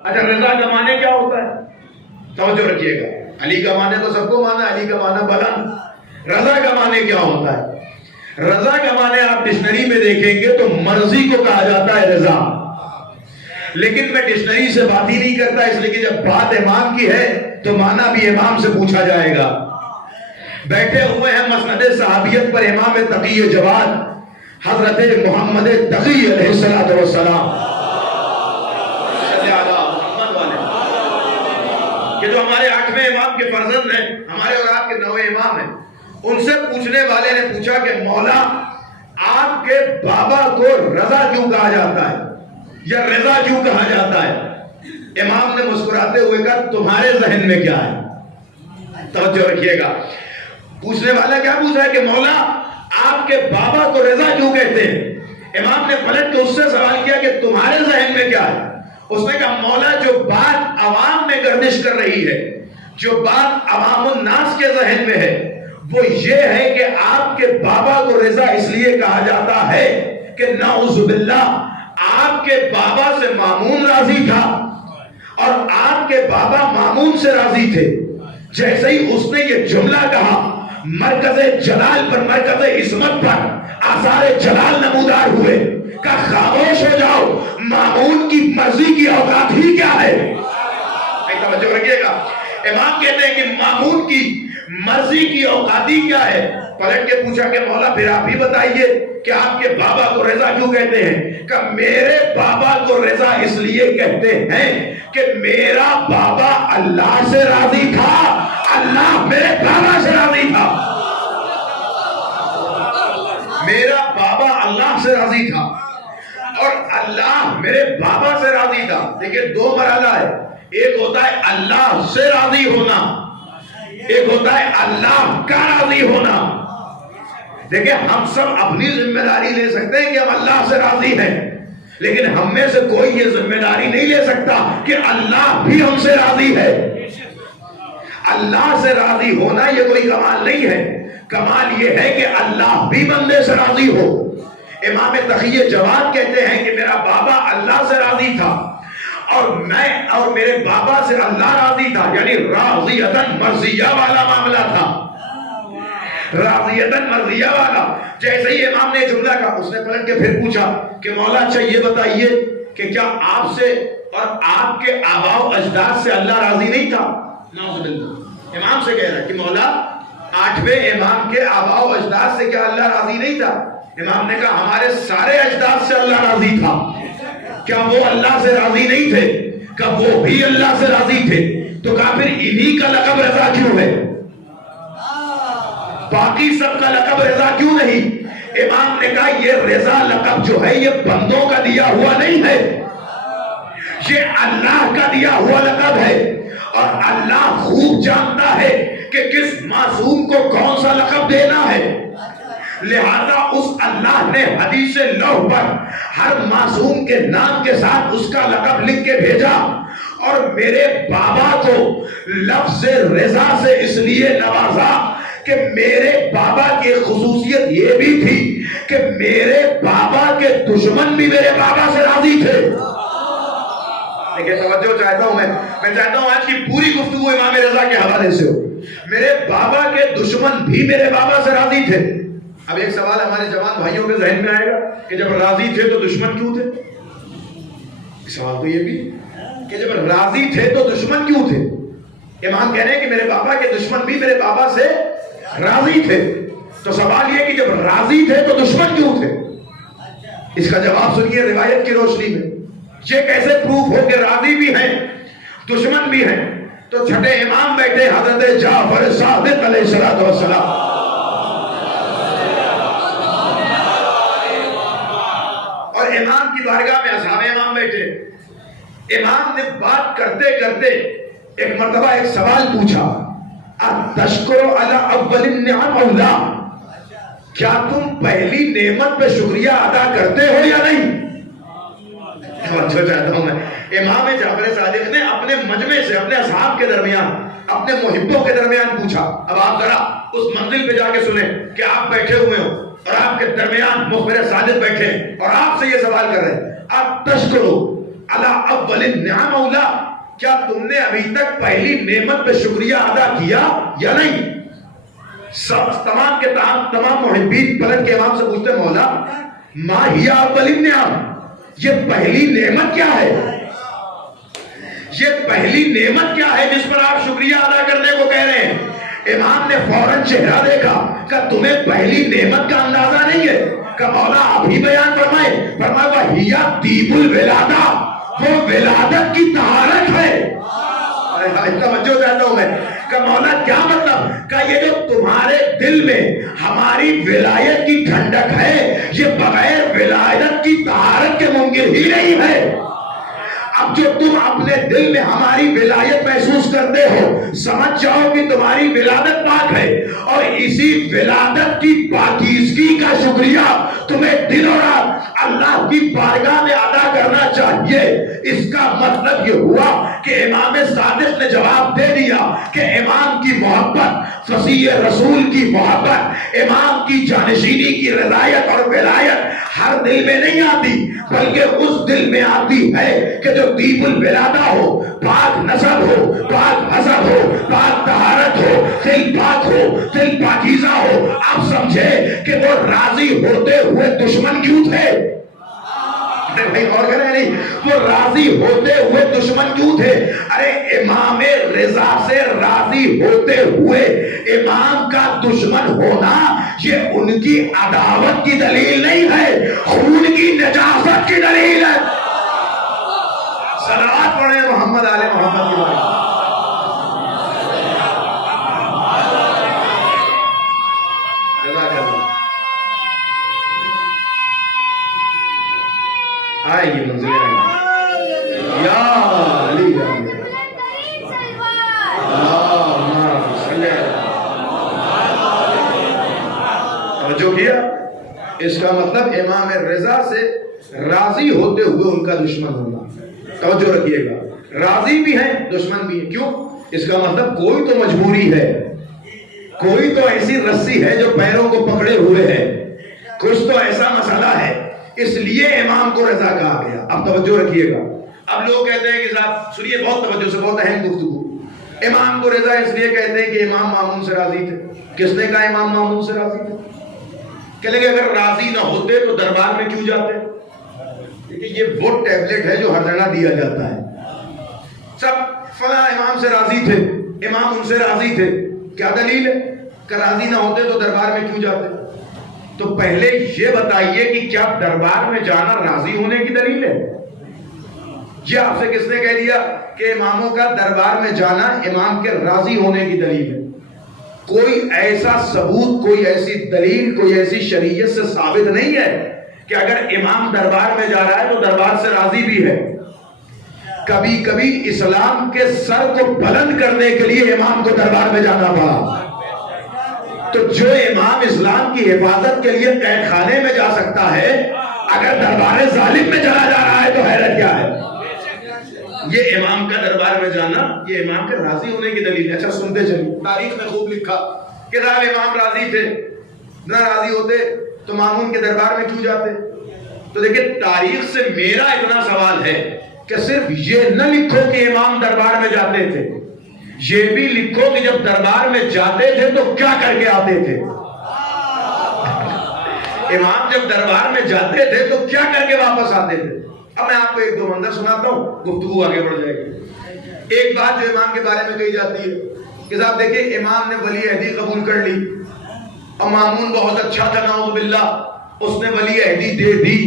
اچھا رضا کا معنی کیا ہوتا ہے؟ توجہ رکھیے گا، علی کا معنی تو سب کو مانا، علی کا معنی بلند۔ رضا کا معنی کیا ہوتا ہے؟ رضا کا معنی آپ ڈکشنری میں دیکھیں گے تو مرضی کو کہا جاتا ہے رضا، لیکن میں ڈکشنری سے بات ہی نہیں کرتا، اس لیے کہ جب بات امام کی ہے تو معنی بھی امام سے پوچھا جائے گا۔ بیٹھے ہوئے ہیں مسند صحابیت پر امام تقی جواد حضرت محمد تقی علیہ السلام، کہ جو ہمارے 8ویں امام کے فرزند ہیں، ہمارے اور آپ کے 9ویں امام ہیں۔ ان سے پوچھنے والے نے پوچھا کہ مولا آپ کے بابا کو رضا کیوں کہا جاتا ہے یا رضا کیوں کہا جاتا ہے؟ امام نے مسکراتے ہوئے کہا تمہارے ذہن میں کیا ہے؟ توجہ رکھیے گا، پوچھنے والا کیا پوچھ رہا ہے کہ مولا آپ کے بابا کو رضا کیوں کہتے ہیں؟ امام نے پلٹ کے اس سے سوال کیا کہ تمہارے ذہن میں کیا ہے؟ اس نے کہا مولا جو بات عوام میں گردش کر رہی ہے، جو بات عوام الناس کے ذہن میں ہے، وہ یہ ہے کہ آپ کے بابا کو رضا اس لیے کہا جاتا ہے کہ نعوذ باللہ آپ کے بابا سے مامون راضی تھا اور آپ کے بابا مامون سے راضی تھے۔ جیسے ہی اس نے یہ جملہ کہا، مرکز جلال پر، مرکز عصمت پر آثار جلال نمودار ہوئے کہ خاموش ہو جاؤ، مامون کی مرضی کی اوقات ہی کیا ہے؟ ایک توجہ رکھیے گا، امام کہتے ہیں کہ مامون کی مرضی کی اوقاتی کیا ہے؟ پلٹ کے پوچھا کہ مولا پھر آپ ہی بتائیے کہ آپ کے بابا کو رضا کیوں کہتے ہیں؟ کہ میرے بابا کو رضا اس لیے کہتے ہیں کہ میرا بابا اللہ سے راضی تھا، اللہ میرے بابا سے راضی تھا۔ میرا بابا اللہ سے راضی تھا اور اللہ میرے بابا سے راضی تھا۔ دیکھیں دو مرحلہ ہے، ایک ہوتا ہے اللہ سے راضی ہونا، ایک ہوتا ہے اللہ کا راضی ہونا۔ دیکھیں ہم سب اپنی ذمہ داری لے سکتے ہیں کہ ہم اللہ سے راضی ہیں، لیکن ہم میں سے کوئی یہ ذمہ داری نہیں لے سکتا کہ اللہ بھی ہم سے راضی ہے۔ اللہ سے راضی ہونا یہ کوئی کمال نہیں ہے، کمال یہ ہے کہ اللہ بھی بندے سے راضی ہو۔ امام تقی جواد کہتے ہیں کہ میرا بابا اللہ سے راضی تھا اور میں اور میرے بابا سے اللہ راضی تھا، یعنی راضیتاً مرضیہ والا معاملہ تھا، راضیتاً مرضیہ والا۔ جیسے ہی امام نے جملہ کہا، اس نے پلٹ کے پھر پوچھا کہ مولا اچھا یہ بتائیے کہ کیا آپ سے اور آپ کے آباء و اجداد سے اللہ راضی نہیں تھا؟ نعوذ باللہ، امام سے کہہ رہا ہے کہ مولا 8ویں امام کے آباء و اجداد سے کیا اللہ راضی نہیں تھا؟ امام نے کہا ہمارے سارے اجداد سے اللہ راضی تھا۔ کیا وہ اللہ سے راضی نہیں تھے؟ کہ وہ بھی اللہ سے راضی تھے، تو کہا پھر انہی کا لقب رضا کیوں ہے؟ باقی سب کا لقب رضا کیوں نہیں؟ امام نے کہا یہ رضا لقب جو ہے یہ بندوں کا دیا ہوا نہیں ہے، یہ اللہ کا دیا ہوا لقب ہے، اور اللہ خوب جانتا ہے کہ کس معصوم کو کون سا لقب دینا ہے۔ لہذا اس اللہ نے حدیث لوح پر ہر معصوم کے نام کے ساتھ اس کا لقب لکھ کے بھیجا، اور میرے بابا کو لفظ رضا سے اس لیے نوازا کہ میرے بابا کی خصوصیت یہ بھی تھی کہ میرے بابا کے دشمن بھی میرے بابا سے راضی تھے۔ لیکن توجہ چاہتا ہوں میں چاہتا ہوں آج کی پوری گفتگو امام رضا کے حوالے سے ہو۔ میرے بابا کے دشمن بھی میرے بابا سے راضی تھے۔ اب ایک سوال ہمارے جوان بھائیوں کے ذہن میں آئے گا کہ جب راضی تھے تو دشمن کیوں تھے؟ سوال تو یہ بھی کہ جب راضی تھے تو دشمن کیوں تھے؟ امام کہہ رہے ہیں کہ میرے بابا کے دشمن بھی میرے بابا سے راضی تھے، تو سوال یہ کہ جب راضی تھے تو دشمن کیوں تھے؟ اس کا جواب سنیے روایت کی روشنی میں۔ یہ کیسے پروف ہو کہ راضی بھی ہیں دشمن بھی ہیں؟ تو چھٹے امام بیٹھے حضرت جعفر صادق علیہ السلام، اور امام کی بارگاہ میں اصحاب امام بیٹھے۔ امام نے بات کرتے کرتے ایک مرتبہ ایک سوال پوچھا، اتشکر علی اول النعم او لا؟ کیا تم پہلی نعمت پہ شکریہ ادا کرتے ہو یا نہیں؟ توجہ چاہتا ہوں میں، امام جعفر صادق نے اپنے مجمع سے، اپنے اصحاب کے درمیان، اپنے محبوں کے درمیان پوچھا۔ اب آپ ذرا اس منزل پہ جا کے سنیں کہ آپ بیٹھے ہوئے ہو اور آپ کے درمیان مخبر صادق بیٹھے ہیں اور آپ سے یہ سوال کر رہے ہیں، اتشکر علی اول النعم او لا؟ کیا تم نے ابھی تک پہلی نعمت پہ شکریہ ادا کیا یا نہیں؟ تمام کے تمام محبین پلٹ کے امام سے پوچھتے مولا ما ہی اول النعم، یہ پہلی نعمت کیا ہے؟ یہ پہلی نعمت کیا ہے جس پر آپ شکریہ ادا کرنے کو کہہ رہے ہیں؟ امام نے فوراً چہرہ دیکھا کہ تمہیں پہلی نعمت کا اندازہ نہیں ہے؟ کہ مولا آپ ہی بیان فرمائے۔ فرمایا وَهِيَ طِيبُ الْوِلَادَةِ، وہ ولادت کی طہارت ہے۔ توجہ چاہتا ہوں میں کہ مولا کیا مطلب کہ یہ جو تمہارے دل میں ہماری ولایت کی ٹھنڈک ہے، یہ بغیر ولایت کی طہارت کے ممکن ہی نہیں ہے۔ اب جو تم اپنے دل میں ہماری ولایت محسوس کرتے ہو، سمجھ جاؤ کہ تمہاری ولادت پاک ہے، اور اسی ولادت کی پاکیزگی کا شکریہ تمہیں دن اور رات اللہ کی بارگاہ میں ادا کرنا چاہیے۔ اس کا مطلب یہ ہوا کہ امام صادق نے جواب دے دیا کہ امام کی محبت، فصیح رسول کی محبت، امام کی جانشینی کی رضایت اور ولایت ہر دل میں نہیں آتی، بلکہ اس دل میں آتی ہے کہ جو طیب الولادہ ہو، پاک نسب ہو، پاک حسب ہو، پاک طہارت ہو، دل پاک ہو، دل پاکیزہ ہو۔ آپ سمجھے کہ وہ راضی ہوتے ہوئے دشمن کیوں تھے؟ بھائی اور کہہ رہے نہیں، وہ راضی ہوتے ہوئے دشمن کیوں تھے؟ ارے امام رضا سے راضی ہوتے ہوئے امام کا دشمن ہونا یہ ان کی عداوت کی دلیل نہیں ہے، خون کی نجاست کی دلیل ہے۔ صلوات پڑھیں محمد آل محمد کی بات۔ آئے گی منزل یا علی توجہ کیا؟ اس کا مطلب امام رضا سے راضی ہوتے ہوئے ان کا دشمن ہونا۔ توجہ رکھیے گا، راضی بھی ہیں دشمن بھی ہیں۔ کیوں؟ اس کا مطلب کوئی تو مجبوری ہے، کوئی تو ایسی رسی ہے جو پیروں کو پکڑے ہوئے ہے، کچھ تو ایسا مسئلہ ہے، اس لیے امام کو رضا کہا گیا۔ اب توجہ رکھیے گا، اب لوگ کہتے ہیں کہ صاحب سنیے بہت توجہ سے، بہت اہم گفتگو، امام کو رضا اس لیے کہتے ہیں کہ امام مامون سے راضی تھے۔ کس نے کہا امام مامون سے راضی تھے؟ کہنے کہ اگر راضی نہ ہوتے تو دربار میں کیوں جاتے؟ دیکھیں یہ وہ ٹیبلٹ ہے جو ہر جگہ دیا جاتا ہے، سب فلاں امام سے راضی تھے، امام ان سے راضی تھے، کیا دلیل ہے کہ راضی نہ ہوتے تو دربار میں کیوں جاتے؟ تو پہلے یہ بتائیے کہ کیا دربار میں جانا راضی ہونے کی دلیل ہے؟ یہ آپ سے کس نے کہہ دیا کہ اماموں کا دربار میں جانا امام کے راضی ہونے کی دلیل ہے؟ کوئی ایسا ثبوت، کوئی ایسی دلیل، کوئی ایسی شریعت سے ثابت نہیں ہے کہ اگر امام دربار میں جا رہا ہے تو دربار سے راضی بھی ہے۔ کبھی کبھی اسلام کے سر کو بلند کرنے کے لیے امام کو دربار میں جانا پڑا۔ تو جو امام اسلام کی حفاظت کے لیے قید خانے میں جا سکتا ہے، اگر دربار ظالم میں چلا جا رہا ہے تو حیرت کیا ہے؟ یہ امام کا دربار میں جانا یہ امام کے راضی ہونے کی دلیل ہے۔ اچھا سنتے چلیے، تاریخ میں خوب لکھا کہ صاحب امام راضی تھے، نہ راضی ہوتے تو مامون کے دربار میں کیوں جاتے؟ تو دیکھیں تاریخ سے میرا اتنا سوال ہے کہ صرف یہ نہ لکھو کہ امام دربار میں جاتے تھے، یہ بھی لکھو کہ جب دربار میں جاتے تھے تو کیا کر کے آتے تھے۔ امام جب دربار میں جاتے تھے تو کیا کر کے واپس آتے تھے؟ اب میں آپ کو ایک دو منظر سناتا ہوں، گفتگو آگے بڑھ جائے گی۔ ایک بات جو امام کے بارے میں کہی جاتی ہے کہ صاحب دیکھیں امام نے ولی عہدی قبول کر لی اور مامون بہت اچھا تھا، نعوذ باللہ، اس نے ولی عہدی دے دی۔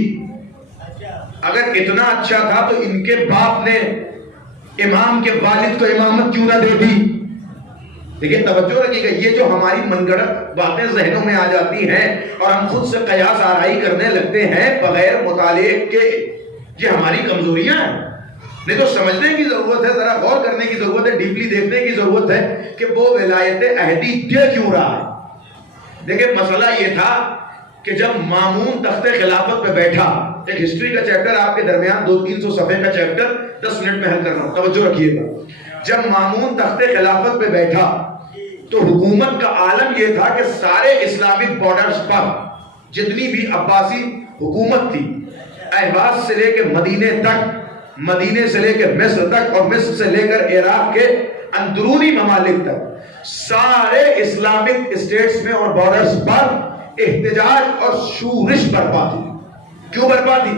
اگر اتنا اچھا تھا تو ان کے باپ نے امام کے والد کو امامت کیوں نہ دے دی؟ لیکن توجہ رکھیے گا، یہ جو ہماری من گھڑت باتیں ذہنوں میں آ جاتی ہیں اور ہم خود سے قیاس آرائی کرنے لگتے ہیں بغیر مطالعے کے، یہ ہماری کمزوریاں ہیں۔ نہیں تو سمجھنے کی ضرورت ہے، ذرا غور کرنے کی ضرورت ہے، ڈیپلی دیکھنے کی ضرورت ہے کہ وہ ولایت عہدی دے کیوں رہا ہے۔ دیکھیں مسئلہ یہ تھا کہ جب مامون تخت خلافت پہ بیٹھا، ایک ہسٹری کا چیپٹر آپ کے درمیان 200-300 صفحے کا چیپٹر 10 منٹ میں حل کر رہا ہوں، توجہ رکھیے گا۔ جب مامون تخت خلافت پہ بیٹھا تو حکومت کا عالم یہ تھا کہ سارے اسلامک بارڈرز پر جتنی بھی عباسی حکومت تھی، اہواز سے لے کے مدینے تک مدینے سے لے کر مصر تک اور مصر سے لے کر عراق کے اندرونی ممالک تک سارے اسلامک اسٹیٹس میں اور بارڈرز پر احتجاج اور شورش برپا تھی. کیوں برپا تھی؟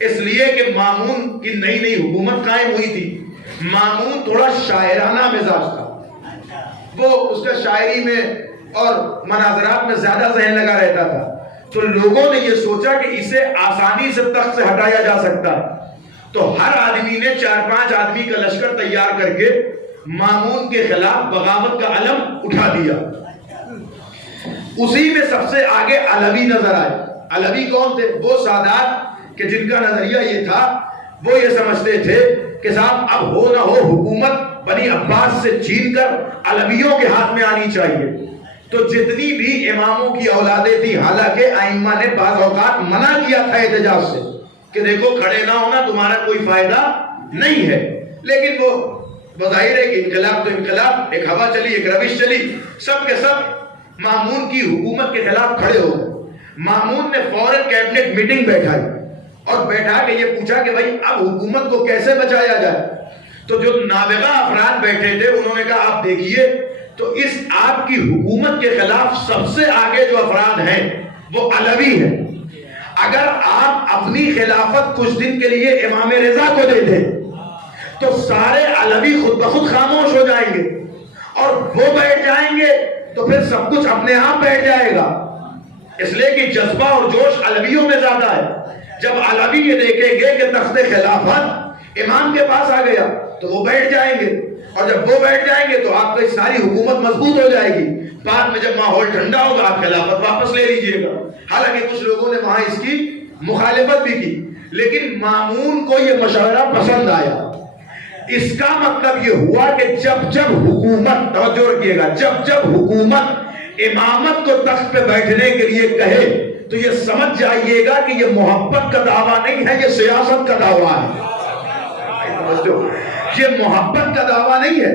اس لیے کہ مامون کی نئی نئی حکومت قائم ہوئی تھی. مامون تھوڑا شاعرانہ مزاج تھا, وہ اس کا شاعری میں اور مناظرات میں زیادہ ذہن لگا رہتا تھا. تو لوگوں نے یہ سوچا کہ اسے آسانی سے تخت سے ہٹایا جا سکتا ہے. تو ہر آدمی نے 4-5 آدمی کا لشکر تیار کر کے مامون کے خلاف بغاوت کا علم اٹھا دیا. اسی میں سب سے آگے علوی نظر آئے. علوی کون تھے؟ وہ سادات کہ جن کا نظریہ یہ تھا, وہ یہ سمجھتے تھے کہ صاحب اب ہو نہ ہو حکومت بنی عباس سے چھین کر علویوں کے ہاتھ میں آنی چاہیے. تو جتنی بھی اماموں کی اولادیں تھی, حالانکہ ائمہ نے بعض اوقات منع کیا تھا احتجاج سے کہ دیکھو کھڑے نہ ہونا, تمہارا کوئی فائدہ نہیں ہے, لیکن وہ بظاہر ہے کہ انقلاب تو انقلاب, ایک ہوا چلی, ایک روش چلی, سب کے سب مامون کی حکومت کے خلاف کھڑے ہو گئے. مامون نے فوراً کیبنٹ میٹنگ بیٹھائی اور بیٹھا کے یہ پوچھا کہ بھائی اب حکومت کو کیسے بچایا جائے. تو جو نابغہ افراد بیٹھے تھے انہوں نے کہا آپ دیکھیے, تو اس آپ کی حکومت کے خلاف سب سے آگے جو افراد ہیں وہ علوی ہیں. اگر آپ اپنی خلافت کچھ دن کے لیے امام رضا کو دے دیں تو سارے علوی خود بخود خاموش ہو جائیں گے, اور وہ بیٹھ جائیں گے تو پھر سب کچھ اپنے آپ بیٹھ جائے گا. اس لیے کہ جذبہ اور جوش علویوں میں زیادہ ہے. جب علوی یہ دیکھیں گے کہ تخت خلافت امام کے پاس آ گیا تو وہ بیٹھ جائیں گے, اور جب وہ بیٹھ جائیں گے تو آپ کی ساری حکومت مضبوط ہو جائے گی. بعد میں جب ماحول ٹھنڈا ہوگا آپ خلافت واپس لے لیجئے گا. حالانکہ کچھ لوگوں نے وہاں اس کی مخالفت بھی کی, لیکن مامون کو یہ مشورہ پسند آیا. اس کا مطلب یہ ہوا کہ جب جب حکومت, توجہ رکھیے گا, جب جب حکومت امامت کو تخت پہ بیٹھنے کے لیے کہے تو یہ سمجھ جائیے گا کہ یہ محبت کا دعویٰ نہیں ہے, یہ سیاست کا دعویٰ ہے. یہ محبت کا دعویٰ نہیں ہے,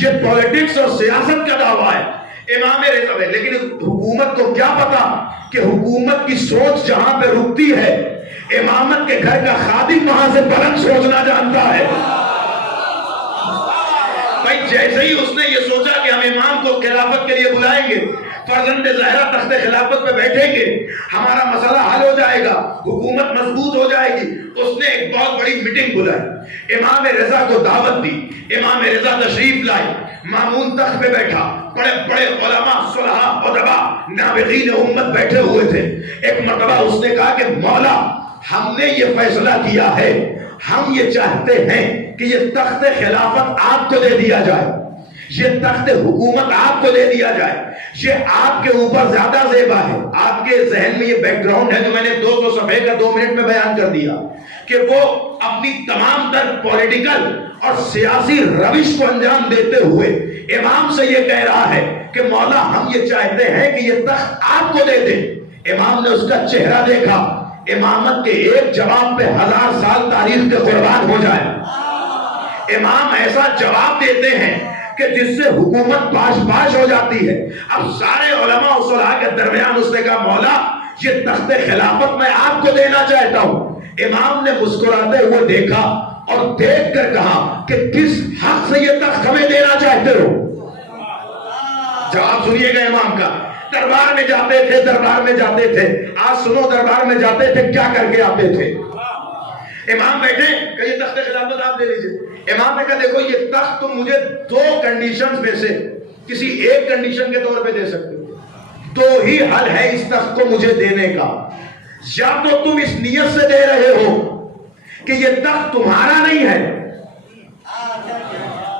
یہ پولیٹکس اور سیاست کا دعویٰ ہے. امام رضا ہے, لیکن حکومت کو کیا پتا کہ حکومت کی سوچ جہاں پہ رکتی ہے, امامت کے گھر کا خادم وہاں سے بلند سوچنا جانتا ہے. بھائی جیسے ہی اس نے یہ سوچا کہ ہم امام کو خلافت کے لیے بلائیں گے, فرزند زہرا تخت خلافت پہ بیٹھیں گے, ہمارا مسئلہ حل ہو جائے گا, حکومت مضبوط ہو جائے گی, اس نے ایک بہت بڑی میٹنگ بلائی, امام رضا کو دعوت دی. امام رضا تشریف لائے, مامون تخت پہ بیٹھا, بڑے بڑے علماء, صلحاء, ادباء, نابغین امت بیٹھے ہوئے تھے. ایک مرتبہ اس نے کہا کہ مولا ہم نے یہ فیصلہ کیا ہے, ہم یہ چاہتے ہیں کہ یہ تخت خلافت آپ کو دے دیا جائے, یہ تخت حکومت آپ کو دے دیا جائے, یہ آپ کے اوپر زیادہ زیبا ہے. آپ کے ذہن میں یہ بیک گراؤنڈ ہے جو میں نے 200 صفحے کا 2 منٹ میں بیان کر دیا کہ وہ اپنی تمام تر پولیٹیکل اور سیاسی روش کو انجام دیتے ہوئے امام سے یہ کہہ رہا ہے کہ مولا ہم یہ چاہتے ہیں کہ یہ تخت آپ کو دے دیں. امام نے اس کا چہرہ دیکھا, امامت کے ایک جواب پہ 1000 سال تاریخ کے قربان ہو جائے. امام ایسا جواب دیتے ہیں کہ جس سے حکومت باش باش ہو جاتی ہے. اب سارے علماء و صلحاء کے درمیان اس نے کہا مولا یہ تخت خلافت میں آپ کو دینا چاہتا ہوں. امام نے مسکراتے ہوئے دیکھا اور دیکھ کر کہا کہ کس حق سے یہ تخت ہمیں دینا چاہتے ہو. جواب سنیے گا امام کا. دربار میں جاتے تھے, دربار میں جاتے تھے, آج سنو دربار میں جاتے تھے کیا کر کے آتے تھے. امام بیٹھے کہ یہ تخت خلافت آپ دے لیجئے. امام نے کہا دیکھو یہ تخت تم مجھے 2 کنڈیشنز میں سے کسی ایک کنڈیشن کے طور پہ دے سکتے ہو. 2 ہی حل ہے اس تخت کو مجھے دینے کا. یا تو تم اس نیت سے دے رہے ہو کہ یہ تخت تمہارا نہیں ہے.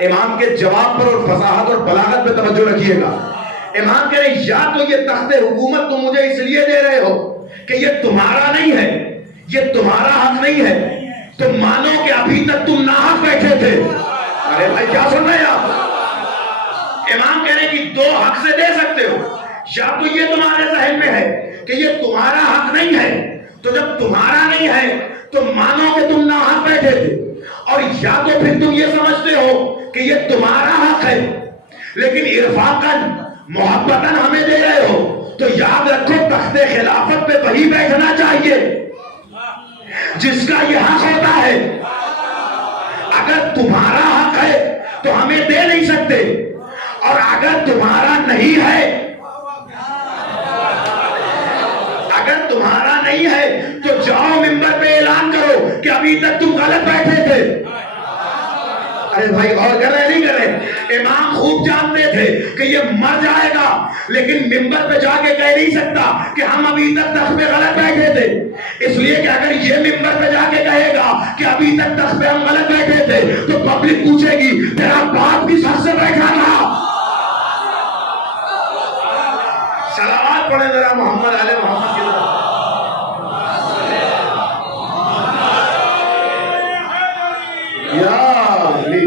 امام کے جواب پر اور فصاحت اور بلاغت پہ توجہ رکھیے گا. امام کہہ رہے یا تو یہ تخت حکومت تم مجھے اس لیے دے رہے ہو کہ یہ تمہارا نہیں ہے, یہ تمہارا حق نہیں ہے, تو مانو کہ ابھی تک تم ناحق بیٹھے تھے. ارے بھائی کیا سن رہے ہیں آپ؟ امام کہہ رہے کہ 2 حق سے دے سکتے ہو. یا تو یہ تمہارے ذہن میں ہے کہ یہ تمہارا حق نہیں ہے, تو جب تمہارا نہیں ہے تو مانو کہ تم ناحق بیٹھے تھے, اور یا تو پھر تم یہ سمجھتے ہو کہ یہ تمہارا حق ہے لیکن ارفاقاً محبتاً ہمیں دے رہے ہو. تو یاد رکھو تخت خلافت پہ وہی بیٹھنا چاہیے جس کا یہ حق ہوتا ہے. اگر تمہارا حق ہے تو ہمیں دے نہیں سکتے، اور اگر تمہارا نہیں ہے، اگر تمہارا نہیں ہے تو جاؤ ممبر پہ اعلان کرو کہ ابھی تک تم غلط بیٹھے تھے۔ ارے بھائی غور کر رہے نہیں کر رہے؟ امام خوب جانتے تھے کہ یہ مر جائے گا، لیکن ممبر پہ جا کے کہہ نہیں سکتا کہ ہم ابھی تک تخت پہ غلط بیٹھے تھے، اس لیے کہ اگر یہ ممبر پہ جا کے کہے گا کہ ابھی تک تخت پہ ہم غلط بیٹھے تھے تو پبلک پوچھے گی میرا باپ کس حد سے بیٹھا تھا۔ صلوات پڑھیں ذرا محمد علیہ محمد کی طرف۔ یا علی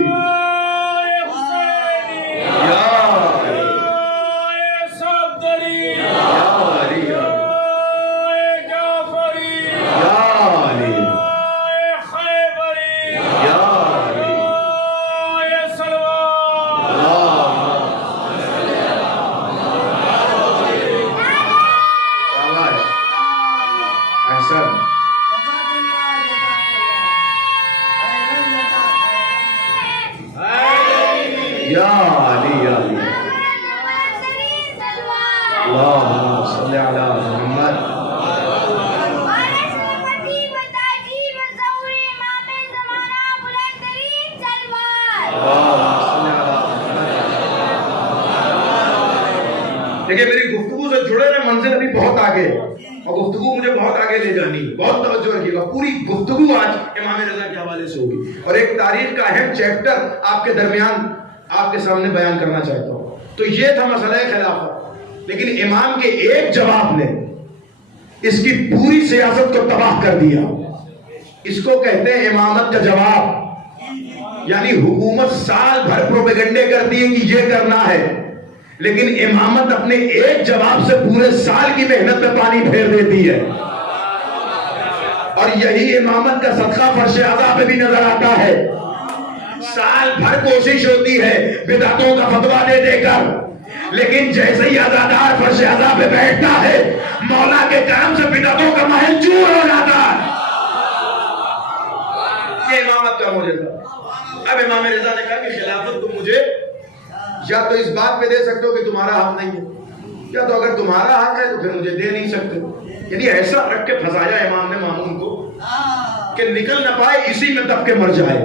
دیکھیں میری گفتگو سے جڑے ہوئے منزل ابھی بہت آگے ہے، اور گفتگو مجھے بہت آگے لے جانی ہے، بہت توجہ رکھیے گا۔ پوری گفتگو آج امام رضا کے حوالے سے ہوگی، اور ایک تاریخ کا اہم چیپٹر آپ کے درمیان آپ کے سامنے بیان کرنا چاہتا ہوں۔ تو یہ تھا مسئلہ خلافت، لیکن امام کے ایک جواب نے اس کی پوری سیاست کو تباہ کر دیا۔ اس کو کہتے ہیں امامت کا جواب، یعنی حکومت سال بھر پروپیگنڈے کرتی ہے کہ یہ کرنا ہے، لیکن امامت اپنے ایک جواب سے پورے سال کی محنت پہ پانی پھیر دیتی ہے، اور یہی امامت کا صدقہ فرش اعضاء پہ بھی نظر آتا ہے۔ سال بھر کوشش ہوتی ہے بدعتوں کا فتویٰ دے دے کر، لیکن جیسے ہی عزادار فرش اعضاء پہ بیٹھتا ہے مولا کے کرم سے بدعتوں کا محل چور ہو جاتا ہے۔ یہ امامت کا معجزہ۔ اب امام رضا نے کہا کہ خلافت تم مجھے یا تو اس بات پہ دے سکتے ہو کہ تمہارا حق نہیں ہے، یا تو اگر تمہارا حق ہے تو پھر مجھے دے نہیں سکتے۔ یعنی ایسا رکھ کے پھنسایا امام نے مامون کو کہ نکل نہ پائے، اسی میں دب کے مر جائے۔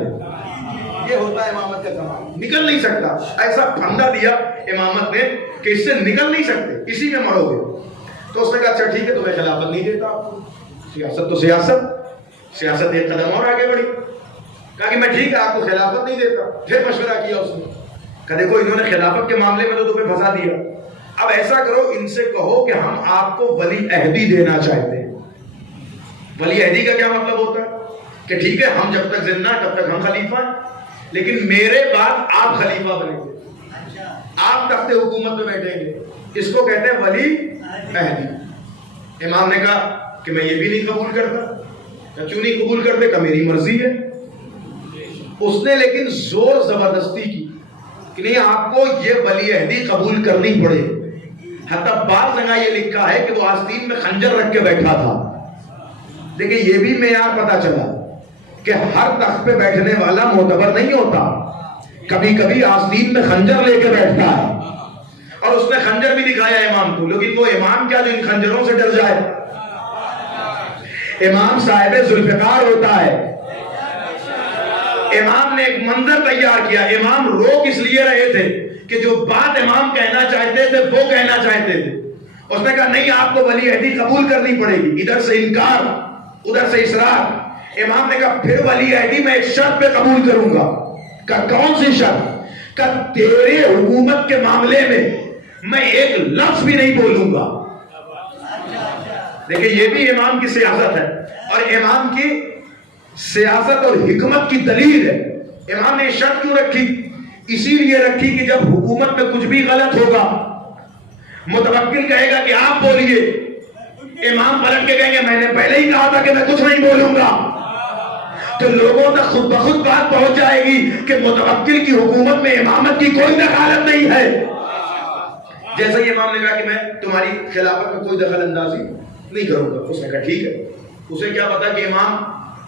یہ ہوتا ہے امامت کا کمال، نکل نہیں سکتا، ایسا پھندا دیا امامت نے کہ اس سے نکل نہیں سکتے، اسی میں مرو گے۔ تو اس نے کہا اچھا ٹھیک ہے تمہیں خلافت نہیں دیتا۔ سیاست تو سیاست ایک قدم اور آگے بڑھی، کہا کہ میں ٹھیک ہے آپ کو خلافت نہیں دیتا۔ پھر مشورہ کیا اس نے، کہ دیکھو انہوں نے خلافت کے معاملے میں تو تمہیں پھنسا دیا، اب ایسا کرو ان سے کہو کہ ہم آپ کو ولی عہدی دینا چاہتے ہیں۔ ولی عہدی کا کیا مطلب ہوتا ہے کہ ٹھیک ہے ہم جب تک زندہ تب تک ہم خلیفہ ہیں، لیکن میرے بعد آپ خلیفہ بنیں گے، آپ تخت حکومت میں بیٹھیں گے، اس کو کہتے ہیں ولی عہدی۔ امام نے کہا کہ میں یہ بھی نہیں قبول کرتا۔ کیوں نہیں قبول کرتے؟ کہ میری مرضی ہے۔ اس نے لیکن زور زبردستی کی کہ نہیں آپ کو یہ ولی عہدی قبول کرنی پڑے۔ حتی بعض جگہ یہ لکھا ہے کہ وہ آستین میں خنجر رکھ کے بیٹھا تھا۔ دیکھیں یہ بھی معیار پتا چلا کہ ہر تخت پہ بیٹھنے والا معتبر نہیں ہوتا، کبھی کبھی آستین میں خنجر لے کے بیٹھتا ہے، اور اس نے خنجر بھی دکھایا امام کو، لیکن وہ امام کیا جو ان خنجروں سے ڈر جائے؟ امام صاحب ذوالفقار ہوتا ہے۔ امام نے ایک منظر تیار کیا، امام رو کس لیے رہے تھے کہ جو بات امام کہنا چاہتے تھے وہ کہنا چاہتے تھے۔ اس نے کہا نہیں آپ کو ولی عہدی قبول کرنی پڑے گی، ادھر سے انکار ادھر سے اصرار۔ امام نے کہا پھر ولی عہدی میں ایک شرط پہ قبول کروں گا۔ کہ کون سی شرط؟ کہ تیرے حکومت کے معاملے میں ایک لفظ بھی نہیں بولوں گا۔ دیکھیں یہ بھی امام کی سیاست ہے، اور امام کی سیاست اور حکمت کی دلیل ہے۔ امام نے شرط کیوں رکھی؟ اسی لیے رکھی کہ جب حکومت میں کچھ بھی غلط ہوگا، متوکل کہے گا کہ آپ بولیے، امام پلٹ کے کہیں گے میں نے پہلے ہی کہا تھا کہ میں کچھ نہیں بولوں گا، تو لوگوں تک خود بخود بات پہنچ جائے گی کہ متوکل کی حکومت میں امامت کی کوئی دخالت نہیں ہے۔ جیسے ہی امام نے کہا کہ میں تمہاری خلافت میں کوئی دخل اندازی نہیں کروں گا، اس نے کہا ٹھیک ہے۔ اسے کیا پتا کہ امام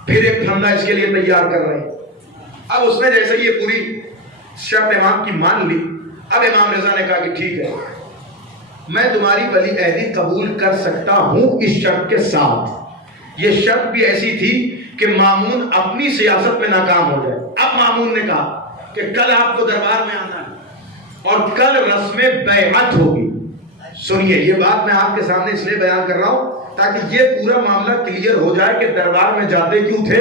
پھر ایک پھندا اس کے لیے تیار کر رہے ہیں۔ اب اس نے جیسے یہ پوری شرط امام کی مان لی، اب امام رضا نے کہا کہ ٹھیک ہے میں تمہاری ولی عہدی قبول کر سکتا ہوں اس شرط کے ساتھ۔ یہ شرط بھی ایسی تھی کہ مامون اپنی سیاست میں ناکام ہو جائے۔ اب مامون نے کہا کہ کل آپ کو دربار میں آنا ہے اور کل رسم بیعت ہوگی۔ سنیے، یہ بات میں آپ کے سامنے اس لیے بیان کر رہا ہوں تاکہ یہ پورا معاملہ کلیئر ہو جائے کہ دربار میں جاتے کیوں تھے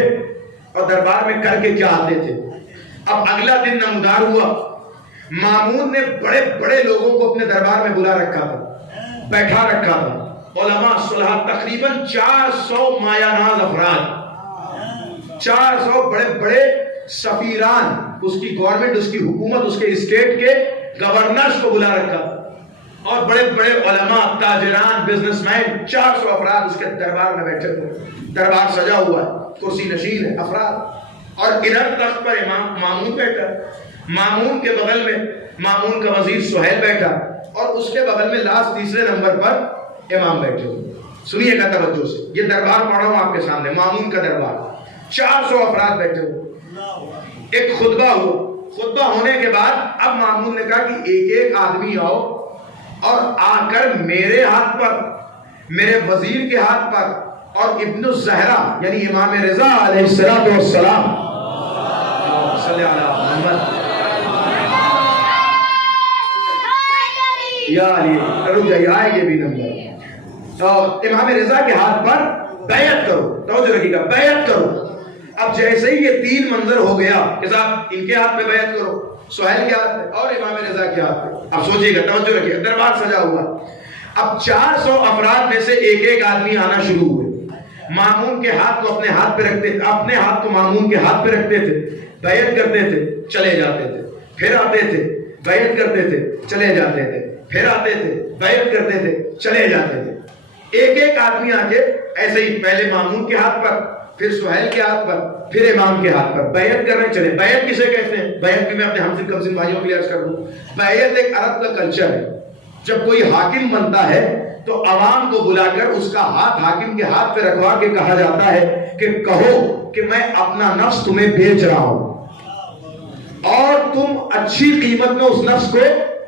اور دربار میں کر کے کیا آتے تھے۔ اب اگلا دن نمودار ہوا، مامون نے بڑے بڑے لوگوں کو اپنے دربار میں بلا رکھا تھا، بیٹھا رکھا تھا، علماء صلحاء، تقریباً 400 مایہ ناز افراد، 400 بڑے بڑے سفیران، اس کی گورنمنٹ، اس کی حکومت، اس کے اسٹیٹ کے گورنرز کو بلا رکھا تھا، اور بڑے بڑے علماء، تاجران، بزنس مین، 400 افراد اس کے دربار میں بیٹھے ہوئے۔ دربار سجا ہوا ہے، کرسی نشین ہے افراد، اور ادھر تخت پر امام مامون بیٹھا، مامون کے بغل میں مامون کا وزیر سہیل بیٹھا، اور اس کے بغل میں لاسٹ تیسرے نمبر پر امام بیٹھے ہوئے۔ سنیے گا توجہ سے، یہ دربار پڑھ رہا ہوں آپ کے سامنے، مامون کا دربار، 400 افراد بیٹھے ہوئے۔ ایک خطبہ ہوا، خطبہ ہونے کے بعد اب مامون نے کہا کہ ایک ایک آدمی آؤ اور آ کر میرے ہاتھ پر، میرے وزیر کے ہاتھ پر، اور ابن الزہرا یعنی امام رضا علیہ السلام صلی اللہ علیہ محمد یا علی، رک جائیے، آئے گے بھی نمبر، اور امام رضا کے ہاتھ پر بیعت کرو۔ توجہ رکھیے گا، بیعت کرو۔ اب جیسے ہی یہ تین منظر ہو گیا کہ صاحب ان کے ہاتھ پہ بیعت کرو، سہیل کے ہاتھ پہ اور امام رضا کے ہاتھ پہ، اب سوچیے گا، توجہ رکھیے گا، دربار سجا ہوا۔ اب 400 افراد میں سے ایک ایک آدمی آنا شروع ہوئے، مامون کے ہاتھ کو اپنے ہاتھ پہ رکھتے تھے، اپنے ہاتھ کو مامون کے ہاتھ پہ رکھتے تھے، بیعت کرتے تھے، چلے جاتے تھے، پھر آتے تھے، بیعت کرتے تھے، چلے جاتے تھے، پھر آتے تھے، بیعت کرتے تھے، چلے جاتے تھے۔ ایک ایک آدمی آ کے ایسے ہی پہلے مامون کے ہاتھ پر، پھر سہیل کے ہاتھ پر، پھر امام کے ہاتھ پر بیعت کرنے چلے۔ بیعت کسے کہتے ہیں؟ بیعت بھی میں اپنے ہمسن کمسن بھائیوں کے لیے عرض کر دوں، بیعت ایک عرب کا کلچر ہے۔ جب کوئی حاکم بنتا ہے تو عوام کو بلا کر اس کا ہاتھ حاکم کے ہاتھ پہ رکھوا کے کہا جاتا ہے کہ کہو کہ میں اپنا نفس تمہیں بیچ رہا ہوں اور تم اچھی قیمت میں اس نفس کو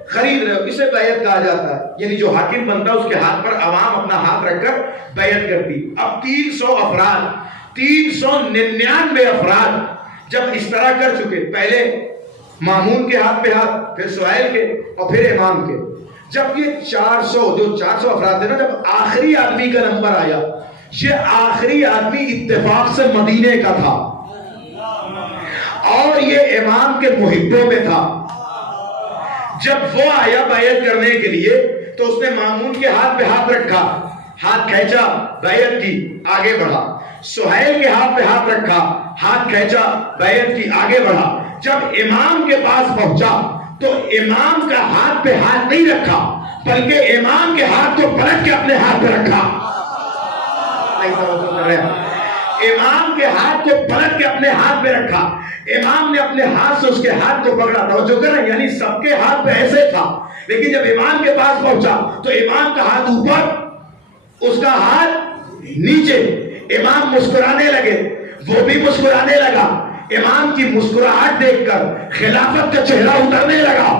خرید رہے ہو، اسے بیعت کہا جاتا ہے۔ یعنی جو حاکم بنتا ہے اس کے ہاتھ پر عوام اپنا ہاتھ رکھ کر بیعت کرتی۔ اب 300 افراد، 399 افراد جب اس طرح کر چکے، پہلے مامون کے ہاتھ پہ ہاتھ، پھر سہیل کے اور پھر امام کے، جب یہ 400 افراد تھے نا، جب آخری آدمی کا نمبر آیا، یہ آخری آدمی اتفاق سے مدینے کا تھا اور یہ امام کے محبوں میں تھا۔ جب وہ آیا بیعت کرنے کے لیے تو اس نے مامون کے ہاتھ پہ ہاتھ رکھا، ہاتھ کھینچا، بیعت کی، آگے بڑھا۔ سہیل کے ہاتھ پہ ہاتھ رکھا، ہاتھ کھینچا، بیعت کی، آگے بڑھا۔ جب امام کے پاس پہنچا تو امام کا ہاتھ پہ ہاتھ نہیں رکھا، بلکہ امام کے ہاتھ کو پلٹ کے اپنے ہاتھ پہ رکھا۔ امام کے ہاتھ کو پلٹ کے اپنے ہاتھ پہ رکھا، امام نے اپنے ہاتھ سے اس کے ہاتھ کو پکڑا۔ توجہ کریں، یعنی سب کے ہاتھ پہ ایسے تھا، لیکن جب امام کے پاس پہنچا تو امام کا ہاتھ اوپر، اس کا ہاتھ نیچے۔ امام مسکرانے لگے، وہ بھی مسکرانے لگا۔ امام کی مسکراہٹ دیکھ کر خلافت کا چہرہ اترنے لگا،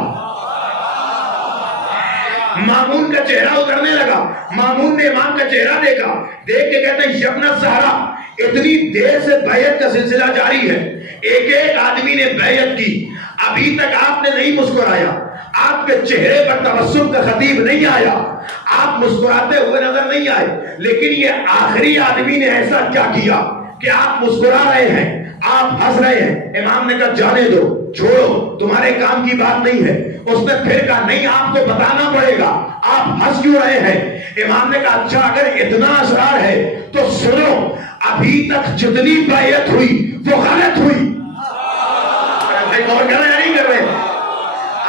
مامون کا چہرہ اترنے لگا۔ مامون نے امام کا چہرہ دیکھا، دیکھ کے کہتے ہیں یبن الزہرا، اتنی دیر سے بیعت کا سلسلہ جاری ہے، ایک ایک آدمی نے بیعت کی، ابھی تک آپ نے نہیں مسکرایا، آپ کے چہرے پر تبسم کا خطیب نہیں آیا، آپ مسکراتے ہوئے نظر نہیں آئے، لیکن یہ آخری آدمی نے ایسا کیا کیا کہ آپ مسکرا رہے ہیں، آپ ہنس رہے ہیں۔ امام نے کہا جانے دو، چھوڑو، تمہارے کام کی بات نہیں ہے۔ اس نے پھر کہا نہیں، آپ کو بتانا پڑے گا، آپ ہنس کیوں رہے ہیں؟ امام نے کہا اچھا اگر اتنا اسرار ہے تو سنو، ابھی تک جتنی بیعت ہوئی وہ غلط ہوئی۔ بھائی غور کر رہے ہیں نہیں کر رہے؟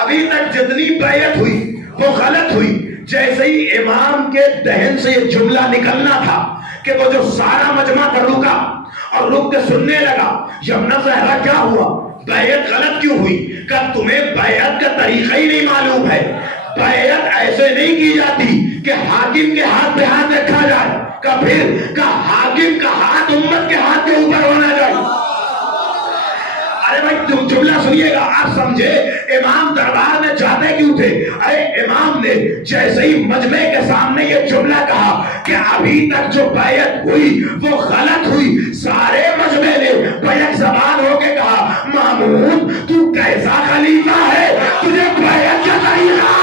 ابھی تک جتنی بیعت ہوئی وہ غلط ہوئی۔ جیسے ہی امام کے دہن سے یہ جملہ نکلنا تھا کہ وہ جو سارا مجمع کر رکا اور رک کے سننے لگا، یمنا زہرا کیا ہوا، بیعت غلط کیوں ہوئی؟ کہ تمہیں بیعت کا طریقہ ہی نہیں معلوم ہے۔ بیعت ایسے نہیں کی جاتی کہ حاکم کے ہاتھ پہ ہاتھ رکھا جائے، کہ پھر کہ حاکم کا ہاتھ امت کے ہاتھ کے اوپر ہونا چاہیے۔ ارے بھائی جملہ سنیے گا، آپ سمجھے امام دربار میں جاتے کیوں تھے؟ ارے امام نے جیسے ہی مجمع کے سامنے یہ جملہ کہا کہ ابھی تک جو بیعت ہوئی وہ غلط ہوئی، سارے مجمع نے بیک زبان ہو کے کہا مامون تو کیسا خلیفہ ہے، تجھے بیعت کا طریقہ